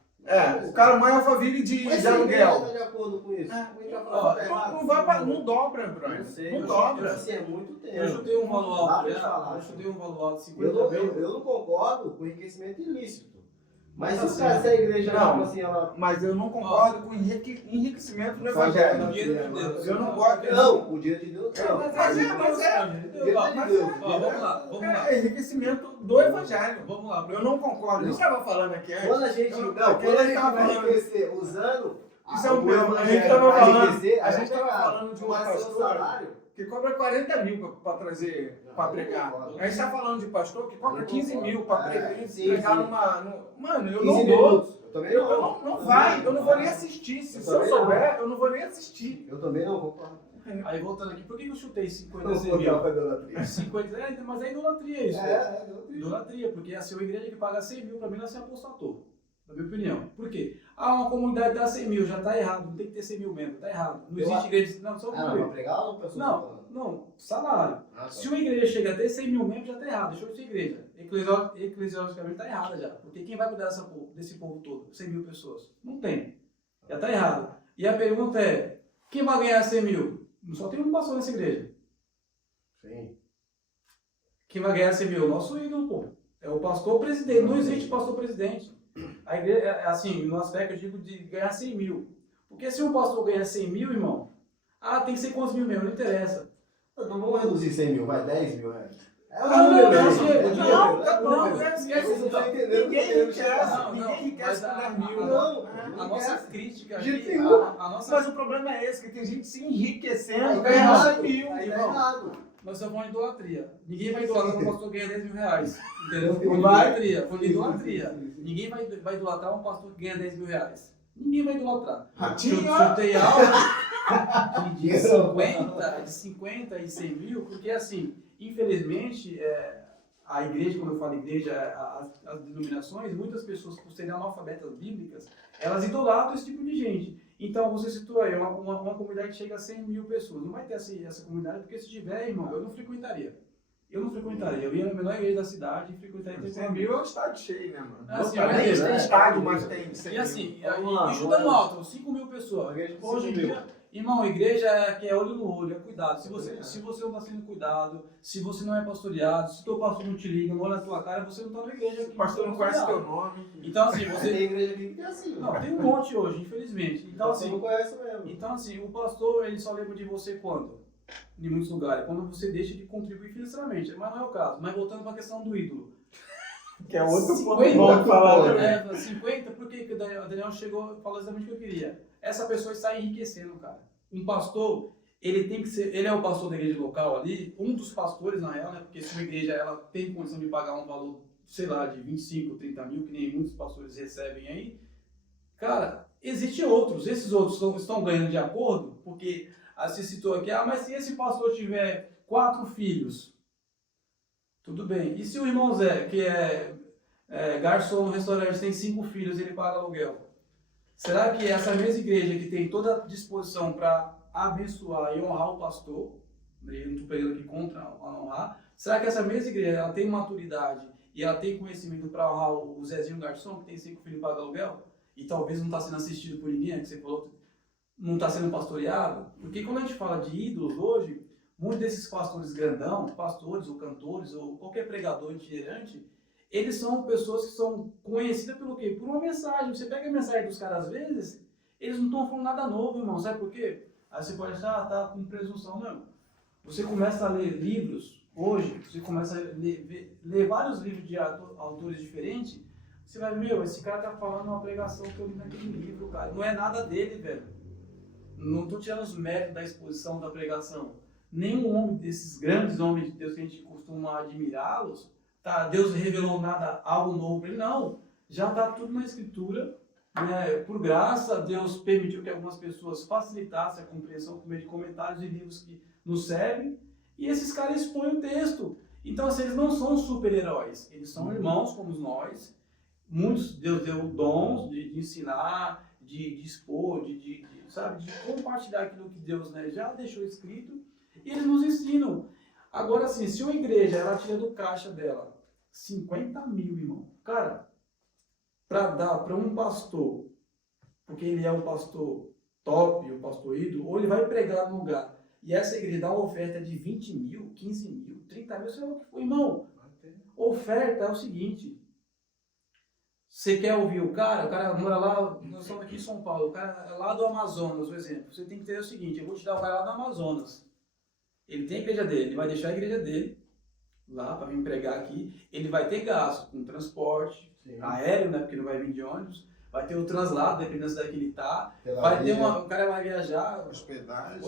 O cara mora em Alphaville de Mas se a igreja aluguel. tá de acordo com isso? É. A gente vai falar que tá errado. Não vai pra, não dobra, Não Brian. sei, Não eu dobra. assim, é muito tempo. eu chutei um valor Dá alto, pra né? te falar. Eu chutei um valor alto, Eu 50 não, mil. eu não concordo com enriquecimento ilícito. Mas Tá se, o cara, se a igreja, Não. tipo assim, ela... Mas eu não concordo com enriquecimento no Faz evangelho. O dinheiro de Deus. Eu não gosto. Não, o dia de Deus não. Mas Mas é. o dia de Deus. Ó, vamos lá. É enriquecimento do evangelho. Vamos lá. Eu não concordo. A gente estava falando aqui antes. Quando a gente, Eu- não, aqui quando a gente tava vai falando- enriquecer usando Isso é um o problema. A gente evangelho estava pra falando, enriquecer, a aí gente é estava pecado. falando de uma Mas seu pastora salário, que cobra 40 mil para trazer, Não, para eu pregar. concordo. A gente está falando de pastor que cobra Eu 15 concordo. mil para É, sim, pregar sim. numa. Mano, eu 15 não dou. minutos. Eu também não. Não vai, eu não vou nem assistir. Se eu também não. souber, eu não vou nem assistir. Eu também não concordo. Aí voltando aqui, por que eu chutei 50 Não vou mil? dar pra idolatria. 50, mas é idolatria isso. Idolatria. Idolatria, porque assim, uma igreja que paga 100 mil, pra mim, não é ser apostator. Na minha opinião. Por quê? Uma comunidade dá 100 mil, já tá errado. Não tem que ter 100 mil membros, tá errado. Não Eu existe acho- igreja. Não, só Ah, não, pra pregar ou pra pessoa Não, falando? não, salário. Ah, tá. Se uma igreja chega a ter 100 mil membros, já tá errado. Deixou de ser igreja. Eclesiologicamente tá errada já. Porque quem vai cuidar desse povo todo? 100 mil pessoas? Não tem. Já tá errado. E a pergunta é: quem vai ganhar 100 mil? Só tem um pastor nessa igreja. Sim. Quem vai ganhar 100 mil? O nosso ídolo, pô. É o pastor presidente. Não existe pastor presidente. A igreja, assim, no aspecto eu digo de ganhar 100 mil. Porque se um pastor ganhar 100 mil, irmão, tem que ser quantos mil mesmo? Não interessa. Então vamos reduzir 100 mil, vai 10 mil, é. É o Não, número, não, né? não, É dinheiro, não, é tá bom, número. esquece. Vocês não estão entendendo o que eu Ninguém quero enriquece, chegar. Não, ninguém enriquece mas com 10 mil. Não, A nossa crítica De aqui, nenhum. a nossa... Mas o problema é esse, que tem gente se enriquecendo Aí tá ganhando errado. 100 mil. Aí tá irmão. errado. Nós estamos falando de idolatria. Ninguém vai idolatrar um pastor que ganha 10 mil reais. Entendeu? Sim. Foi idolatria. Foi idolatria. Sim, sim, sim. Ninguém vai idolatrar um pastor que ganha 10 mil reais. Ninguém vai idolatrar. Ratinho. Chutei alto de 50 e 100 mil, porque assim, infelizmente, a igreja, quando eu falo igreja, as denominações, muitas pessoas, por serem analfabetas bíblicas, elas idolatram esse tipo de gente. Então, você citou aí, uma comunidade que chega a 100 mil pessoas. Não vai ter essa comunidade, porque se tiver, irmão, eu não frequentaria. Eu ia na menor igreja da cidade e frequentaria. 100 mil é um estádio cheio, né, mano? Assim, Opa, mas nem isso, tem né? estádio, mas tem 100 E assim, Vamos lá, e chutando vamos lá. alto, 5 mil pessoas. Uma igreja com Hoje em 5 mil. dia, irmão, igreja que é olho no olho, é cuidado. Se você não está sendo cuidado, se você não é pastoreado, se teu pastor não te liga, não olha na tua cara, você não está na igreja. O pastor não conhece teu nome. Então assim, Tem você... igreja aqui que é assim. Não, tem um monte hoje, infelizmente. Então Você não assim, conhece mesmo. o pastor, ele só lembra de você quando? Em muitos lugares, quando você deixa de contribuir financeiramente. Mas não é o caso. Mas voltando para a questão do ídolo. Que é outro 50, ponto bom de falar, né? 50, porque o Daniel chegou e falou exatamente o que eu queria. Essa pessoa está enriquecendo, cara. Um pastor, ele tem que ser, ele é o pastor da igreja local ali, um dos pastores na real, né? Porque se uma igreja ela tem condição de pagar um valor, sei lá, de 25, 30 mil, que nem muitos pastores recebem aí, cara, existem outros. Esses outros estão ganhando de acordo, porque você citou aqui, mas se esse pastor tiver 4 filhos, tudo bem. E se o irmão Zé, que é garçom no restaurante, tem 5 filhos e ele paga aluguel? Será que essa mesma igreja que tem toda a disposição para abençoar e honrar o pastor, eu não estou pegando aqui contra a honrar, será que essa mesma igreja ela tem maturidade e ela tem conhecimento para honrar o Zezinho garçom, que tem 5 filhos e paga aluguel? E talvez não está sendo assistido por ninguém, que você falou, não está sendo pastoreado? Porque quando a gente fala de ídolos hoje, muitos desses pastores grandão, pastores ou cantores ou qualquer pregador itinerante, eles são pessoas que são conhecidas pelo quê? Por uma mensagem. Você pega a mensagem dos caras às vezes, Eles não estão falando nada novo, irmão. Sabe por quê? Aí você pode achar, tá com presunção. Não. Você começa a ler livros, hoje, você começa a ler vários livros de autores diferentes, você vai ver, esse cara tá falando uma pregação que eu li naquele livro, cara. Não é nada dele, velho. Não tô tirando os méritos da exposição da pregação. Nenhum homem desses grandes homens de Deus que a gente costuma admirá-los, tá, Deus revelou algo novo para ele, não. Já está tudo na Escritura, né? Por graça, Deus permitiu que algumas pessoas facilitassem a compreensão por meio de comentários de livros que nos servem, e esses caras expõem o texto. Então, assim, eles não são super-heróis, eles são irmãos como nós. Muitos, Deus deu dons de ensinar, de expor, sabe, de compartilhar aquilo que Deus, né, já deixou escrito, e eles nos ensinam. Agora, assim, se uma igreja, ela tira do caixa dela 50 mil, irmão, cara, para dar para um pastor, porque ele é um pastor top, um pastor ídolo, ou ele vai pregar no lugar, e essa igreja dá uma oferta de 20 mil, 15 mil, 30 mil, sei lá o que for, irmão, oferta é o seguinte: você quer ouvir o cara mora lá, nós estamos aqui em São Paulo, o cara é lá do Amazonas, por exemplo. Você tem que ter o seguinte: eu vou te dar o cara lá do Amazonas. Ele tem a igreja dele, ele vai deixar a igreja dele lá para vir pregar aqui. Ele vai ter gasto com transporte, sim, aéreo, né, porque não vai vir de ônibus. Vai ter o translado, dependendo da cidade que ele está. Vai ter o cara vai viajar. Hospedagem,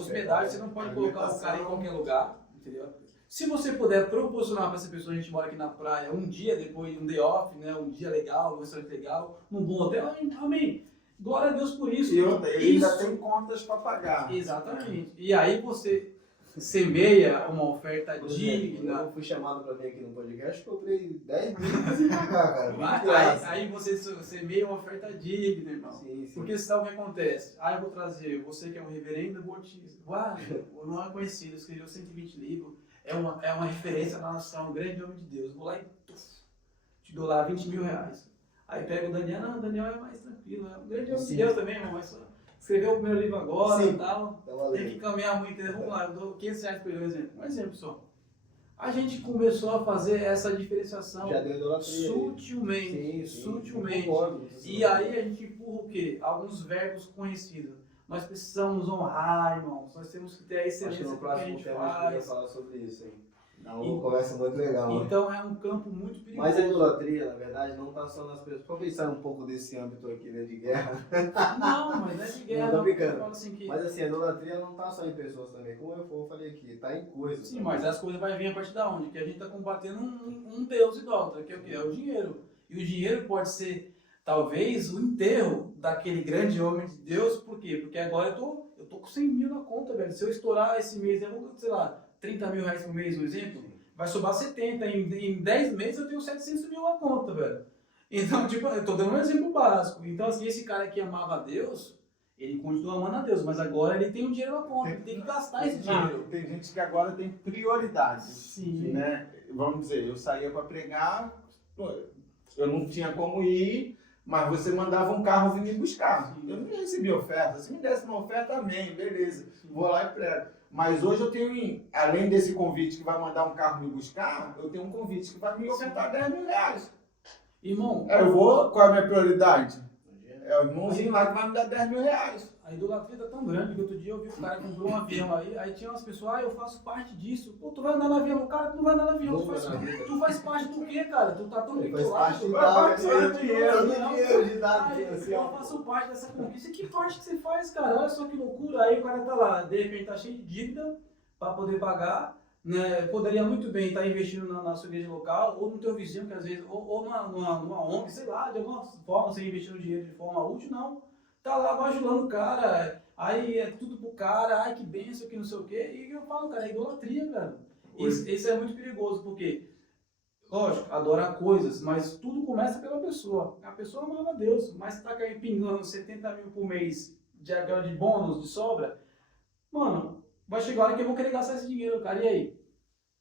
você não pode colocar o cara em qualquer lugar, entendeu? Se você puder proporcionar para essa pessoa, a gente mora aqui na praia, um dia depois, um day off, né, um dia legal, um restaurante legal, num bom hotel, amém. Glória a Deus por isso. E outra, ele ainda tem contas para pagar. Exatamente. E aí você semeia uma oferta digna. Eu fui chamado para vir aqui no podcast, cobrei 10 mil para vir pra cá, cara. Aí você semeia uma oferta digna, irmão. Sim. Porque senão o que acontece? Eu vou trazer, você que é um reverendo, eu vou te... não é conhecido, escreveu 120 livros. É uma referência na nação, um grande homem de Deus. Vou lá e te dou lá 20 mil reais. Aí pega o Daniel, não, o Daniel é mais tranquilo, é um grande homem de Deus também, irmão, mas escreveu o primeiro livro agora e tal, tem que caminhar muito, vamos lá, eu dou 500 reais por ele, um exemplo só. A gente começou a fazer essa diferenciação sutilmente, sutilmente. E aí a gente empurra o quê? Alguns verbos conhecidos. Nós precisamos honrar, irmãos. Nós temos que ter a excelência do que a gente faz. Eu falar sobre isso, hein? Uma conversa muito legal. Então é um campo muito perigoso. Mas a idolatria, na verdade, não está só nas pessoas. Vamos pensar um pouco desse âmbito aqui, né, de guerra. Não, mas não é de guerra. Não, tô brincando. Assim mas assim, a idolatria não está só em pessoas também. Como eu falei aqui, está em coisas. Sim, também. Mas as coisas vão vir a partir da onde? Que a gente está combatendo um Deus idólatra, que é o quê? É o dinheiro. E o dinheiro pode ser, talvez, o enterro daquele grande homem de Deus. Por quê? Porque agora eu tô com 100 mil na conta, velho. Se eu estourar esse mês, eu vou, sei lá, 30 mil reais por mês, um exemplo, vai sobrar 70. Em 10 meses eu tenho 700 mil na conta, velho. Então, tipo, eu tô dando um exemplo básico. Então, assim, esse cara que amava a Deus, ele continua amando a Deus, mas agora ele tem um dinheiro na conta, ele tem que gastar esse dinheiro. Tem gente que agora tem prioridades. Sim. Né? Vamos dizer, eu saía para pregar, eu não tinha como ir, mas você mandava um carro vir me buscar. Sim. Eu não recebia oferta. Se me desse uma oferta, amém, beleza. Sim. Vou lá e prego. Mas hoje eu tenho, além desse convite que vai mandar um carro me buscar, eu tenho um convite que vai me ofertar 10 mil reais. Irmão, eu vou, qual é a minha prioridade? É o irmãozinho lá que vai me dar 10 mil reais. A idolatria tá tão grande que outro dia eu vi o cara comprou um avião aí tinha umas pessoas, eu faço parte disso. Pô, tu vai andar no avião, o cara, tu não vai andar no avião, tu faz parte do quê, cara? Tu tá tão vinculado. Eu faço parte dessa conquista. Que parte que você faz, cara? Olha só que loucura. Aí o cara tá lá, de repente tá cheio de dívida para poder pagar, né? Poderia muito bem estar investindo na sua igreja local, ou no teu vizinho, que às vezes, ou numa ONG, sei lá, de alguma forma, você investindo dinheiro de forma útil, não. Tá lá bajulando o cara, aí é tudo pro cara, ai que benção, que não sei o quê. E eu falo, cara, é idolatria, velho. Isso é muito perigoso, porque, lógico, adorar coisas, mas tudo começa pela pessoa. A pessoa amava a Deus, mas tá pingando 70 mil por mês de bônus, de sobra. Mano, vai chegar a hora que eu vou querer gastar esse dinheiro, cara, e aí?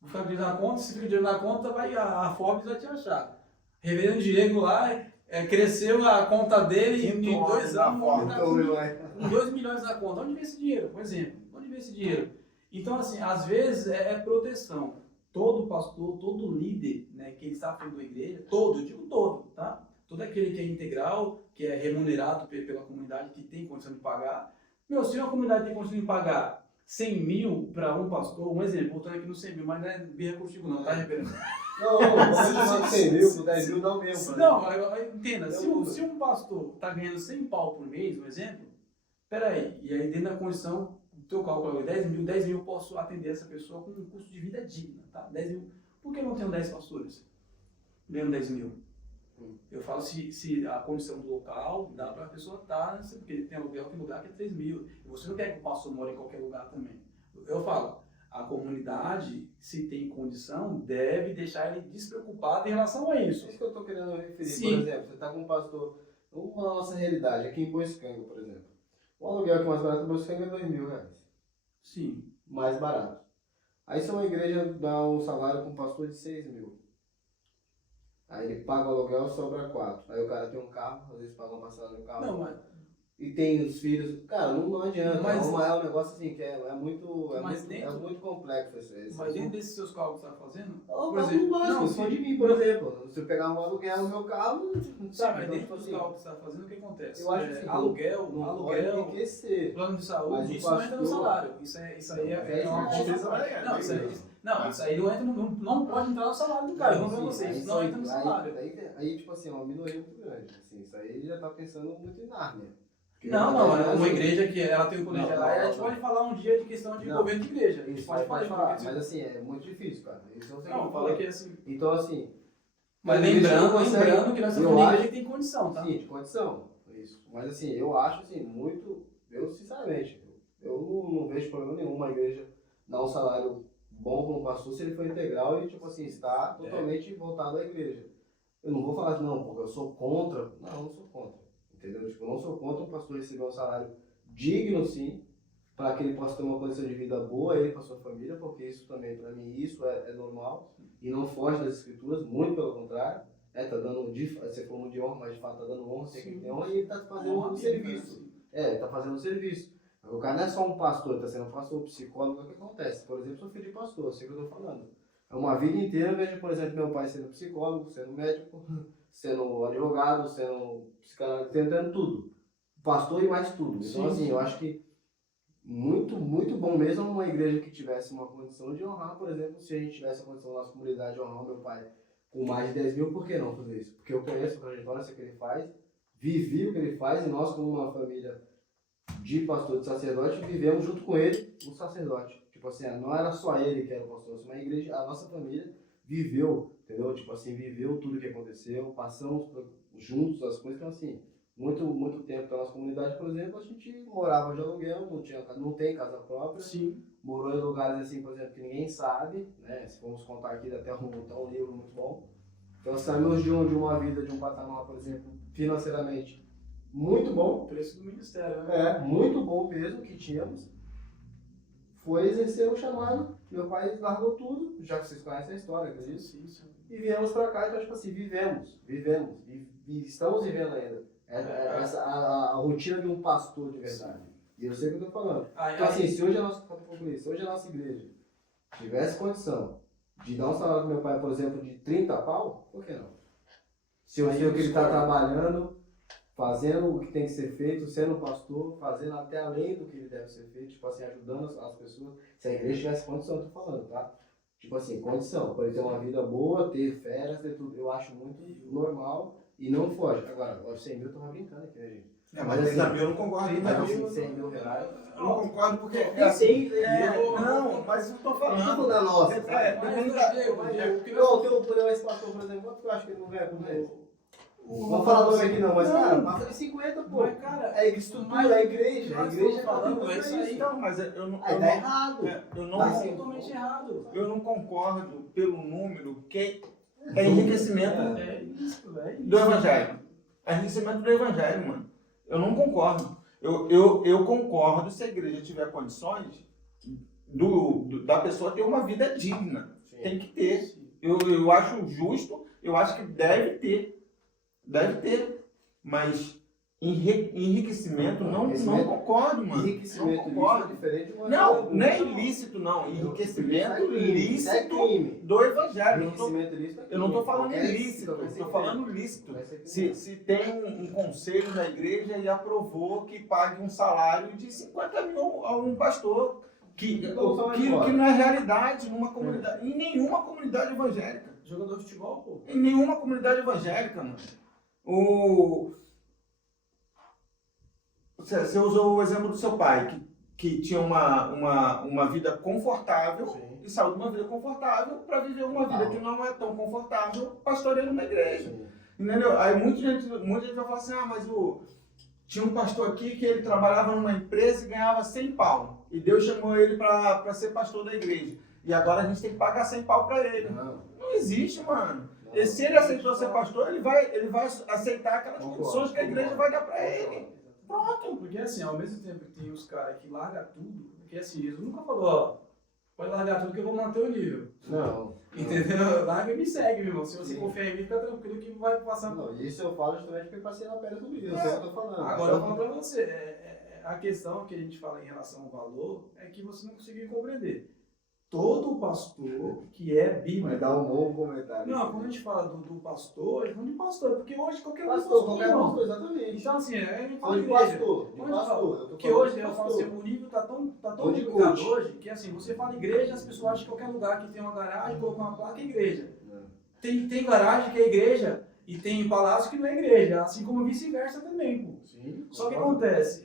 Vou ficar pedindo na conta, se ficar dinheiro na conta, a Forbes vai te achar. Reverendo Diego lá... cresceu a conta dele em 2 anos, com 2 milhões na conta. Onde vem esse dinheiro, por exemplo? Onde vem esse dinheiro? Então, assim, às vezes é proteção. Todo pastor, todo líder, né, que ele está à frente da igreja, eu digo todo, tá? todo aquele que é integral, que é remunerado pela comunidade, que tem condição de pagar. Meu, se uma comunidade tem condição de pagar 100 mil para um pastor, um exemplo, voltando aqui no 100 mil, mas não é birra contigo não, tá, reverendo? Não, vamos chamar com 100 mil, com 10 mil não mesmo. Não, entenda, se um pastor está ganhando 100 pau por mês, um exemplo, peraí, e aí dentro da condição, do teu cálculo, 10 mil eu posso atender essa pessoa com um custo de vida digno, tá? 10 mil. Por que eu não tenho 10 pastores ganhando 10 mil? Eu falo se a condição do local dá para a pessoa estar, porque tem lugar que é 3 mil, e você não quer que o pastor more em qualquer lugar também. Eu falo, a comunidade, se tem condição, deve deixar ele despreocupado em relação a isso. É isso que eu estou querendo referir. Sim. Por exemplo, você está com um pastor, vamos falar a nossa realidade, aqui em Boiçucanga, por exemplo. O aluguel que é mais barato em Boiçucanga é 2 mil reais. Sim. Mais barato. Aí se uma igreja dá um salário com um pastor de 6 mil. Aí ele paga o aluguel, sobra 4. Aí o cara tem um carro, às vezes paga uma passagem no carro. Não, mas... E tem os filhos. Cara, não adianta. Mas- É um negócio assim que é muito Mas muito complexo esse Mas dentro desses seus cálculos que você está fazendo, Eu por pago exemplo, o básico, não, só de mim, por exemplo. Se eu pegar um aluguel no meu carro, sabe, sabe? mas Então, dentro tipo dos assim, cálculos que você está fazendo, o que acontece? eu acho que aluguel, não pode enriquecer. plano de Mas saúde, o isso não entra no pastor- salário. Isso aí é uma Mas coisa. isso é- Não, isso aí não entra, não pode entrar no salário do cara. Vamos ver vocês, isso não entra no salário. Aí, tipo assim, é uma minoria muito grande. Assim, isso aí ele já tá pensando muito em Nárnia. Não, é uma igreja que ela tem o Não, colegiado. não, Aí a não, gente não. pode falar um dia de questão de Não. governo de igreja. A gente Isso, pode falar. mas assim, é muito difícil, cara. Isso eu sei Não, que fala que assim. Então, assim. Mas a igreja não consegue- lembrando que nós estamos eu falando de acho- igreja que tem condição, tá? Sim, de condição. Isso. Mas assim, eu acho assim, muito. Eu, sinceramente, eu não vejo problema nenhum uma igreja dar um salário bom para um pastor se ele for integral e, tipo assim, está totalmente voltado à igreja. Eu não vou falar, não, porque eu sou contra. Não, eu não sou contra. Entendeu? Tipo, eu não sou contra um pastor receber um salário digno, sim, para que ele possa ter uma condição de vida boa, ele para sua família, porque isso também, para mim, isso é normal e não foge das escrituras, muito pelo contrário. Tá dando, você falou de honra, mas de fato tá dando honra, você que tem honra, e ele tá fazendo um serviço. Ele tá fazendo um serviço. O cara não é só um pastor, tá sendo um pastor, psicólogo, é o que acontece. Por exemplo, sou filho de pastor, sei o que eu tô falando. É uma vida inteira, eu vejo, por exemplo, meu pai sendo psicólogo, sendo médico, sendo advogado, sendo psicanalista, tentando tudo. Pastor e mais tudo. Então, Sim, assim, sim. eu acho que muito, muito bom mesmo uma igreja que tivesse uma condição de honrar, por exemplo, se a gente tivesse a condição na nossa comunidade de honrar o meu pai com mais de 10 mil, por que não fazer isso? Porque eu conheço a trajetória, sei o que ele faz, vivi o que ele faz, e nós, como uma família de pastor, de sacerdote, vivemos junto com ele o sacerdote. Tipo assim, não era só ele que era o pastor, uma igreja, a nossa família viveu, entendeu? Tipo assim, viveu tudo o que aconteceu, passamos juntos as coisas, então assim, muito tempo na nossa comunidade, por exemplo, a gente morava de aluguel, não tem casa própria, Sim. morou em lugares assim, por exemplo, que ninguém sabe, né? Se vamos contar aqui, até montar um livro muito bom. Então saímos de uma vida, de um patamar, por exemplo, financeiramente muito bom, O preço do ministério, né? muito bom mesmo que tínhamos. Foi exercer o chamado, meu pai largou tudo, já que vocês conhecem a história, acredito. Sim. E viemos pra cá, então tipo assim, vivemos, e estamos vivendo ainda. A rotina de um pastor de verdade. E eu sei o que eu tô falando. Então assim, se hoje a nossa igreja tivesse condição de dar um salário pro meu pai, por exemplo, de 30 pau, por que não? Se eu sei o que ele está trabalhando, fazendo o que tem que ser feito, sendo pastor, fazendo até além do que ele deve ser feito, tipo assim, ajudando as pessoas. Se a igreja tivesse condição, eu tô falando, tá? Tipo assim, condição, para ele ter uma vida boa, ter férias, ter tudo, eu acho muito normal e não foge. Agora, os 100 mil eu tava brincando aqui, né, gente? Mas 30 mil eu não concordo. 30 mil, 100 mil reais. Eu não concordo porque... Nem sei, não, mas eu tô falando. tudo da nossa. Diego, Tem um esse pastor, por exemplo, quanto que eu acho que ele não ganha por mês? Vamos falar nome aqui não, mas cara, passa de 50, pô. Mas, cara, É estrutura, é igreja. A nós igreja estamos falando, tá é isso aí. Então, mas eu não... Aí tá errado. Eu não, Tá totalmente errado. eu não concordo pelo número que é enriquecimento É isso, velho. do evangelho. É enriquecimento do evangelho, mano. Eu não concordo. Eu concordo se a igreja tiver condições da pessoa ter uma vida digna. Sim. Tem que ter. Eu acho justo, eu acho que deve ter. Deve ter. Mas Enriquecimento, não Enriquecimento- concordo, mano. Enriquecimento Não concordo. ilícito é diferente de uma Não, coisa não é boa. ilícito, não. Enriquecimento Isso é crime, isso é lícito crime. do evangelho. Enriquecimento ilícito é crime. Eu não estou falando Qualquer ilícito, vai eu ser estou crime. falando lícito. Vai ser crime. Se tem um conselho da igreja e aprovou que pague um salário de 50 mil a um pastor, que não é realidade numa comunidade, em nenhuma comunidade evangélica. Jogador de futebol, pô. Em nenhuma comunidade evangélica, mano. Você usou o exemplo do seu pai, que tinha uma vida confortável. Sim. E saiu de uma vida confortável para viver uma vida que não é tão confortável, pastoreando uma igreja. Sim. Entendeu? Aí muita gente vai falar assim, mas tinha um pastor aqui que ele trabalhava numa empresa e ganhava 100 pau. E Deus chamou ele para ser pastor da igreja. E agora a gente tem que pagar 100 pau para ele. Não. Não existe, mano. Não. E se ele aceitou ser pastor, ele vai aceitar aquelas Concordo, condições que a igreja vai dar para ele. Pronto, porque assim, ao mesmo tempo que tem os caras que largam tudo, porque assim, Jesus nunca falou, ó, pode largar tudo que eu vou manter o nível. Não. Entendeu? Larga e me segue, meu irmão. Se você Sim. confiar em mim, fica tranquilo que vai passar. Não, isso eu falo justamente porque passei na pele sobre isso. Eu sei o que eu tô falando. Agora eu falo pra você, a questão que a gente fala em relação ao valor é que você não conseguiu compreender. Todo pastor que é Vai bíblico. dar um bom comentário. Não, quando a gente fala do pastor, a gente fala de pastor, porque hoje qualquer um é Pastor, qualquer irmão. pastor, exatamente. Então assim, a gente fala Fala de de igreja. pastor, de Quando a gente fala- pastor. Eu tô Porque falando hoje de eu falo pastor. assim, o nível tá tão Ou de complicado coach. hoje que assim, você fala igreja, as pessoas acham que qualquer lugar que tem uma garagem, colocar uma placa é igreja. Tem garagem que é igreja e tem palácio que não é igreja, assim como vice-versa também, pô. Sim. Só que acontece,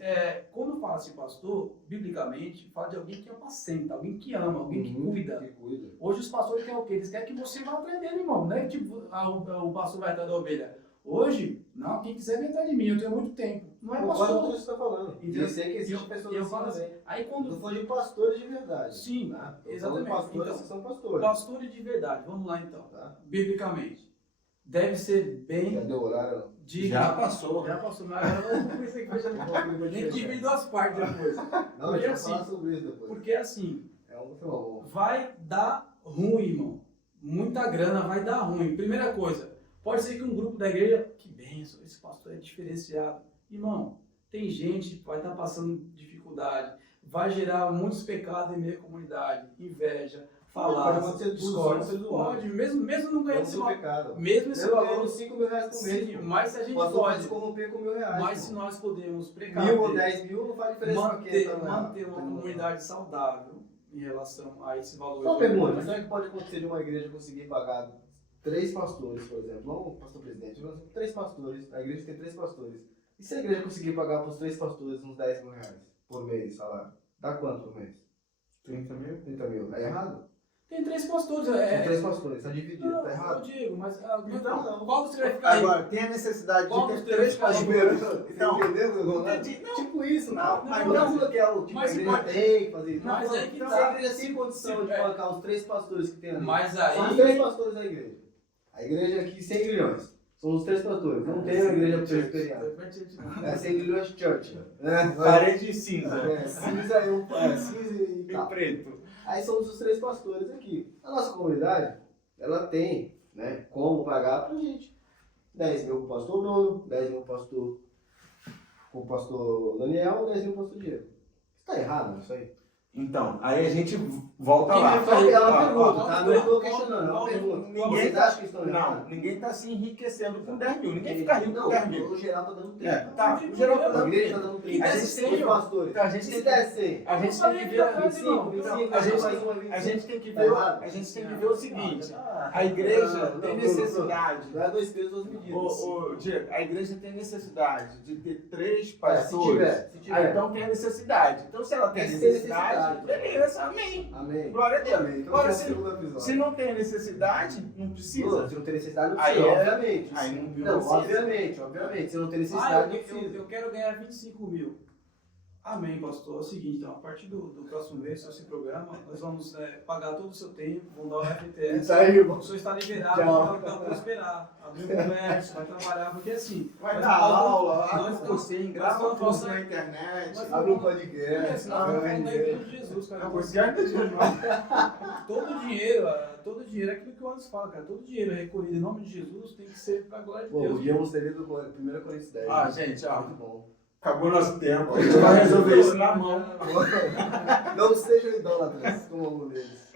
quando fala-se pastor, biblicamente, fala de alguém que apacenta, alguém que ama, alguém que cuida. Que cuida. Hoje os pastores querem o quê? Eles querem que você vá atrás dele, irmão. Não é que tipo, o pastor vai atrás da ovelha. Hoje, não, quem quiser vem atrás de mim, eu tenho muito tempo. Não é Eu concordo com pastor. o que você está falando. E Entendeu? eu sei que existem E pessoas eu assim falo assim, também. aí Eu quando... tô falando de pastores de verdade. Sim, Tá? Eu tô exatamente. falando de pastores Então, que são pastores. pastores de verdade, vamos lá então. Tá? Biblicamente, deve ser Já bem deu horário? digno. Já passou. Já passou, mas agora eu vou isso aqui, tem que dividir duas partes depois. Não, Porque a gente vai assim- falar sobre isso depois. Porque assim, É um muito bom. vai dar ruim, irmão. Muita grana vai dar ruim. Primeira coisa, pode ser que um grupo da igreja, que benção, esse pastor é diferenciado. Irmão, tem gente que vai estar passando dificuldade, vai gerar muitos pecados em meio à comunidade, inveja, Pode falar, acontecer tudo, discórdia, somos seres pode, mesmo não ganhando esse É um valor. pecado. Mesmo esse Eu valor. ganho 5 mil reais por mês. Sim, pô. mas se a O gente pastor vai se pode, corromper com R$1.000. mas pô. se nós podemos pregar, 1.000 ou 10 mil não faz diferença pra quem tá lá. manter uma comunidade saudável em relação a esse valor. Só uma pergunta, será que pode acontecer de uma igreja conseguir pagar 3 pastores, por exemplo, não o pastor presidente, mas 3 pastores, a igreja tem 3 pastores. E se a igreja conseguir pagar para os 3 pastores uns 10 mil reais por mês, salário? Dá quanto por mês? 30 mil? 30 mil. É errado? Tem 3 pastores. São 3 pastores, tá dividido, Não, tá eu errado? digo, mas Então, não. qual você vai ficar aí? Agora, tem a necessidade Qual de dos ter três 3 pastores? pastores. Então, Então, entendeu? entendi. Não, Tipo isso, Não, mas mas- não falando que é o tipo mas a se igreja pode- tem que fazer isso. Mas Não, aí que então, tá. se a igreja tem condição de É. bancar os 3 pastores que tem ali. Mas São os aí. 3 pastores da igreja. A igreja aqui 100 milhões. São os 3 pastores. Não tem uma igreja presbiteriana. É 100 milhões church. Né? parede cinza Cinza cinza e e tal. preto. Aí somos os 3 pastores aqui. A nossa comunidade, ela tem, né, como pagar pra gente. 10 mil pro pastor Bruno, 10 mil pro pastor Daniel, 10 mil pro pastor Diego. Está errado isso aí? Então, aí a gente volta Quem lá. vai fazer? É uma Ó, pergunta, ó, tá? Não estou questionando, é uma qual- pergunta. ninguém Vocês tá- acham que estão Não, errados? ninguém está se enriquecendo com 10 mil. Ninguém fica rico com 10 mil. O geral tá dando 30. É, tá. O geral tá A dando igreja tá 30. dando E 30. desce Os 100, pastores. Então, a gente E tem se que- der 100? A gente Não tem que sabia que ver. ia fazer, 25, não. 25, A gente- mais uma, 25. A gente tem que Tá ver, errado? a gente tem que ver o seguinte. A igreja tem necessidade. Não é 2 pesos, 2 medidas. Diego, a igreja tem necessidade de ter 3 Se pastores. tiver, se Ah, tiver. então tem a necessidade. Então, se ela tem Tem que ter necessidade, necessidade. beleza, amém. Amém. Glória a Deus. Amém. Então, Agora, esse é o segundo episódio. se não tem necessidade, não precisa. Se não tem necessidade, não Aí precisa, é- obviamente. aí não Não, precisa. obviamente. Se não tem Ah, necessidade, não precisa. eu quero ganhar 25 mil. Amém, pastor. É o seguinte, então, a partir do próximo mês, esse programa, nós vamos pagar todo o seu tempo, vamos dar o FTS. Isso aí, irmão. O senhor está liberado Tchau. para prosperar, abrir um comércio, vai trabalhar, porque assim... Vai nós- dar aula, nós abre um estamos- cursinho, nós grava estamos curso falando- na internet. nós Abre um Porque podcast. senão nós estamos falando da igreja de Jesus, cara. Não, você ainda de Todo dinheiro é aquilo que o Anderson fala, cara. Todo dinheiro recolhido em nome de Jesus tem que ser para a glória de Pô, Deus. podíamos ter lido 1 Coríntios 10. Ah, né? gente, ó. Muito bom. Acabou nosso tempo. A gente vai resolver isso na mão. Não sejam idólatras como algum deles.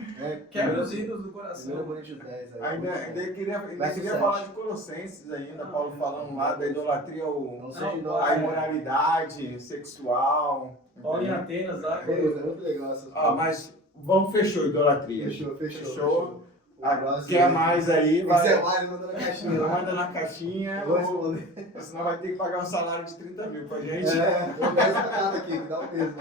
Quebra os ídolos do 1 coração. Coríntios 10. Aí. Ainda queria Verso 7. falar de Colossenses ainda, Paulo falando lá da idolatria, Não seja Não, a idólatra. imoralidade sexual. Paulo em entendeu? Atenas lá. É muito legal essas Ah, mas vamos, fechou idolatria. Fechou. Quer mais aí, Se vai. quiser mais, manda na caixinha. Manda na caixinha, Eu vou responder. senão vai ter que pagar um salário de 30 mil pra gente. Eu não nada aqui, que dá o mesmo.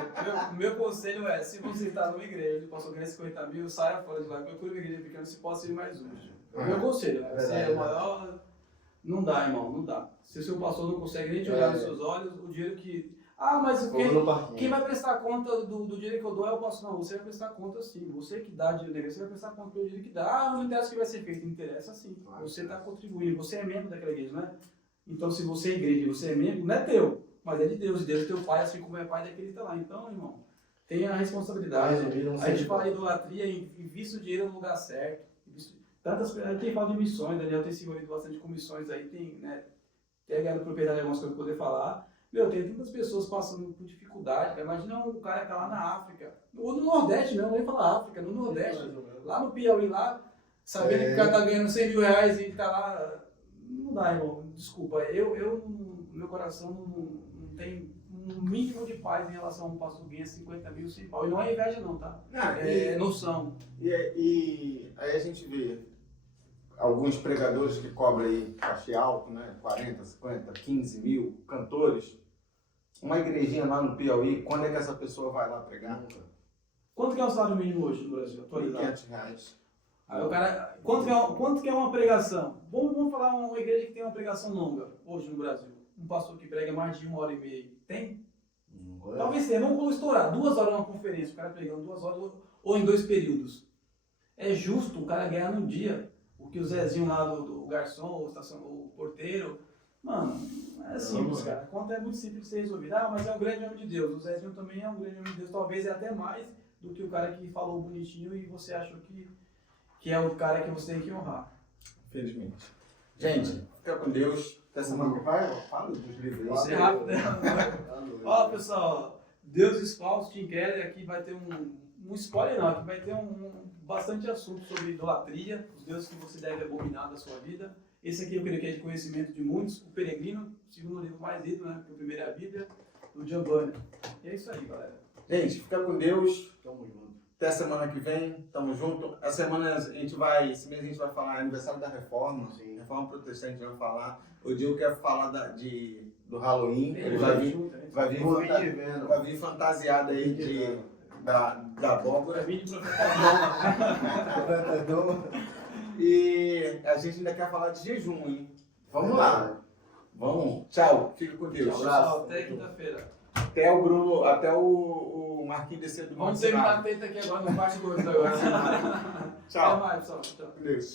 Meu conselho é, se você está numa igreja, passou ganhar 50 mil, saia fora de lá, procure uma igreja pequena, se pode ser mais útil. Meu conselho é, você é o maior, não dá, irmão, não dá. Se o seu pastor não consegue nem te olhar nos seus olhos, o dinheiro que... Ah, mas quem vai prestar conta do dinheiro que eu dou é o pastor. Não, você vai prestar conta sim. Você que dá dinheiro na igreja, você vai prestar conta do dinheiro que dá. Ah, não interessa o que vai ser feito, não interessa sim. Você está contribuindo, você é membro daquela igreja, né? Então, se você é igreja e você é membro, não é teu, mas é de Deus. Deus é teu pai, assim como é pai daquele que está lá. Então, irmão, tenha a responsabilidade. A gente fala de idolatria, invista o dinheiro no lugar certo. Quem fala de missões, Daniel tem se envolvido bastante com missões aí, tem, né? Tem ganhado propriedade de algumas coisas para poder falar. Meu, tem tantas pessoas passando por dificuldade, cara. Imagina um cara que tá lá na África, ou no Nordeste mesmo, nem falar África, no Nordeste, lá no Piauí, lá, sabendo que o cara tá ganhando 100 mil reais e tá lá, não dá, irmão, desculpa, no meu coração não tem um mínimo de paz em relação a um pastor que ganha 50 mil sem pau, e não é inveja não, tá? É noção. E aí a gente vê alguns pregadores que cobram aí cachê alto, né? 40, 50, 15 mil, cantores. Uma igrejinha lá no Piauí, quando é que essa pessoa vai lá pregar? Quanto que é o salário mínimo hoje no Brasil, atualizado? R$500. Aí o cara, quanto que é uma pregação? Vamos falar uma igreja que tem uma pregação longa hoje no Brasil. Um pastor que prega mais de 1h30. Tem? Talvez tenha. Vamos estourar. 2 horas numa conferência, o cara pregando 2 horas ou em 2 períodos. É justo o cara ganhar num dia o que o Zezinho lá do garçom, o porteiro. Mano, é simples, cara. A conta é muito simples de ser resolvida. Ah, mas é um grande homem de Deus. O Zezinho também é um grande homem de Deus. Talvez é até mais do que o cara que falou bonitinho e você achou que é o cara que você tem que honrar. Infelizmente. Gente, fica com Deus. Até semana que vai, fala dos livros. Vou ser rápido, né? Ó, pessoal, Deuses Falsos, Tim Keller, aqui vai ter um spoiler não, aqui vai ter bastante assunto sobre idolatria, os deuses que você deve abominar da sua vida. Esse aqui eu creio que é de conhecimento de muitos, o Peregrino, segundo livro mais lido, né? Porque o primeiro é a Bíblia, do John Bunyan. E é isso aí, galera. Gente, fica com Deus. Tamo junto. Até semana que vem, tamo junto. Esse mês a gente vai falar aniversário da Reforma. Sim. Reforma Protestante vai falar. O Dil quer falar do Halloween. Ele vai vir fantasiado aí da abóbora. Vai vir de profeta E a gente ainda quer falar de jejum, hein? Vamos lá. Vamos. Tchau. Fica com Deus. Pessoal, até quinta-feira. Até o Bruno, até o Marquinhos descer do Vamos Monte terminar Sinai. a teta aqui agora, no parte 2 agora. Tchau. Até mais, pessoal. Tchau. Deus.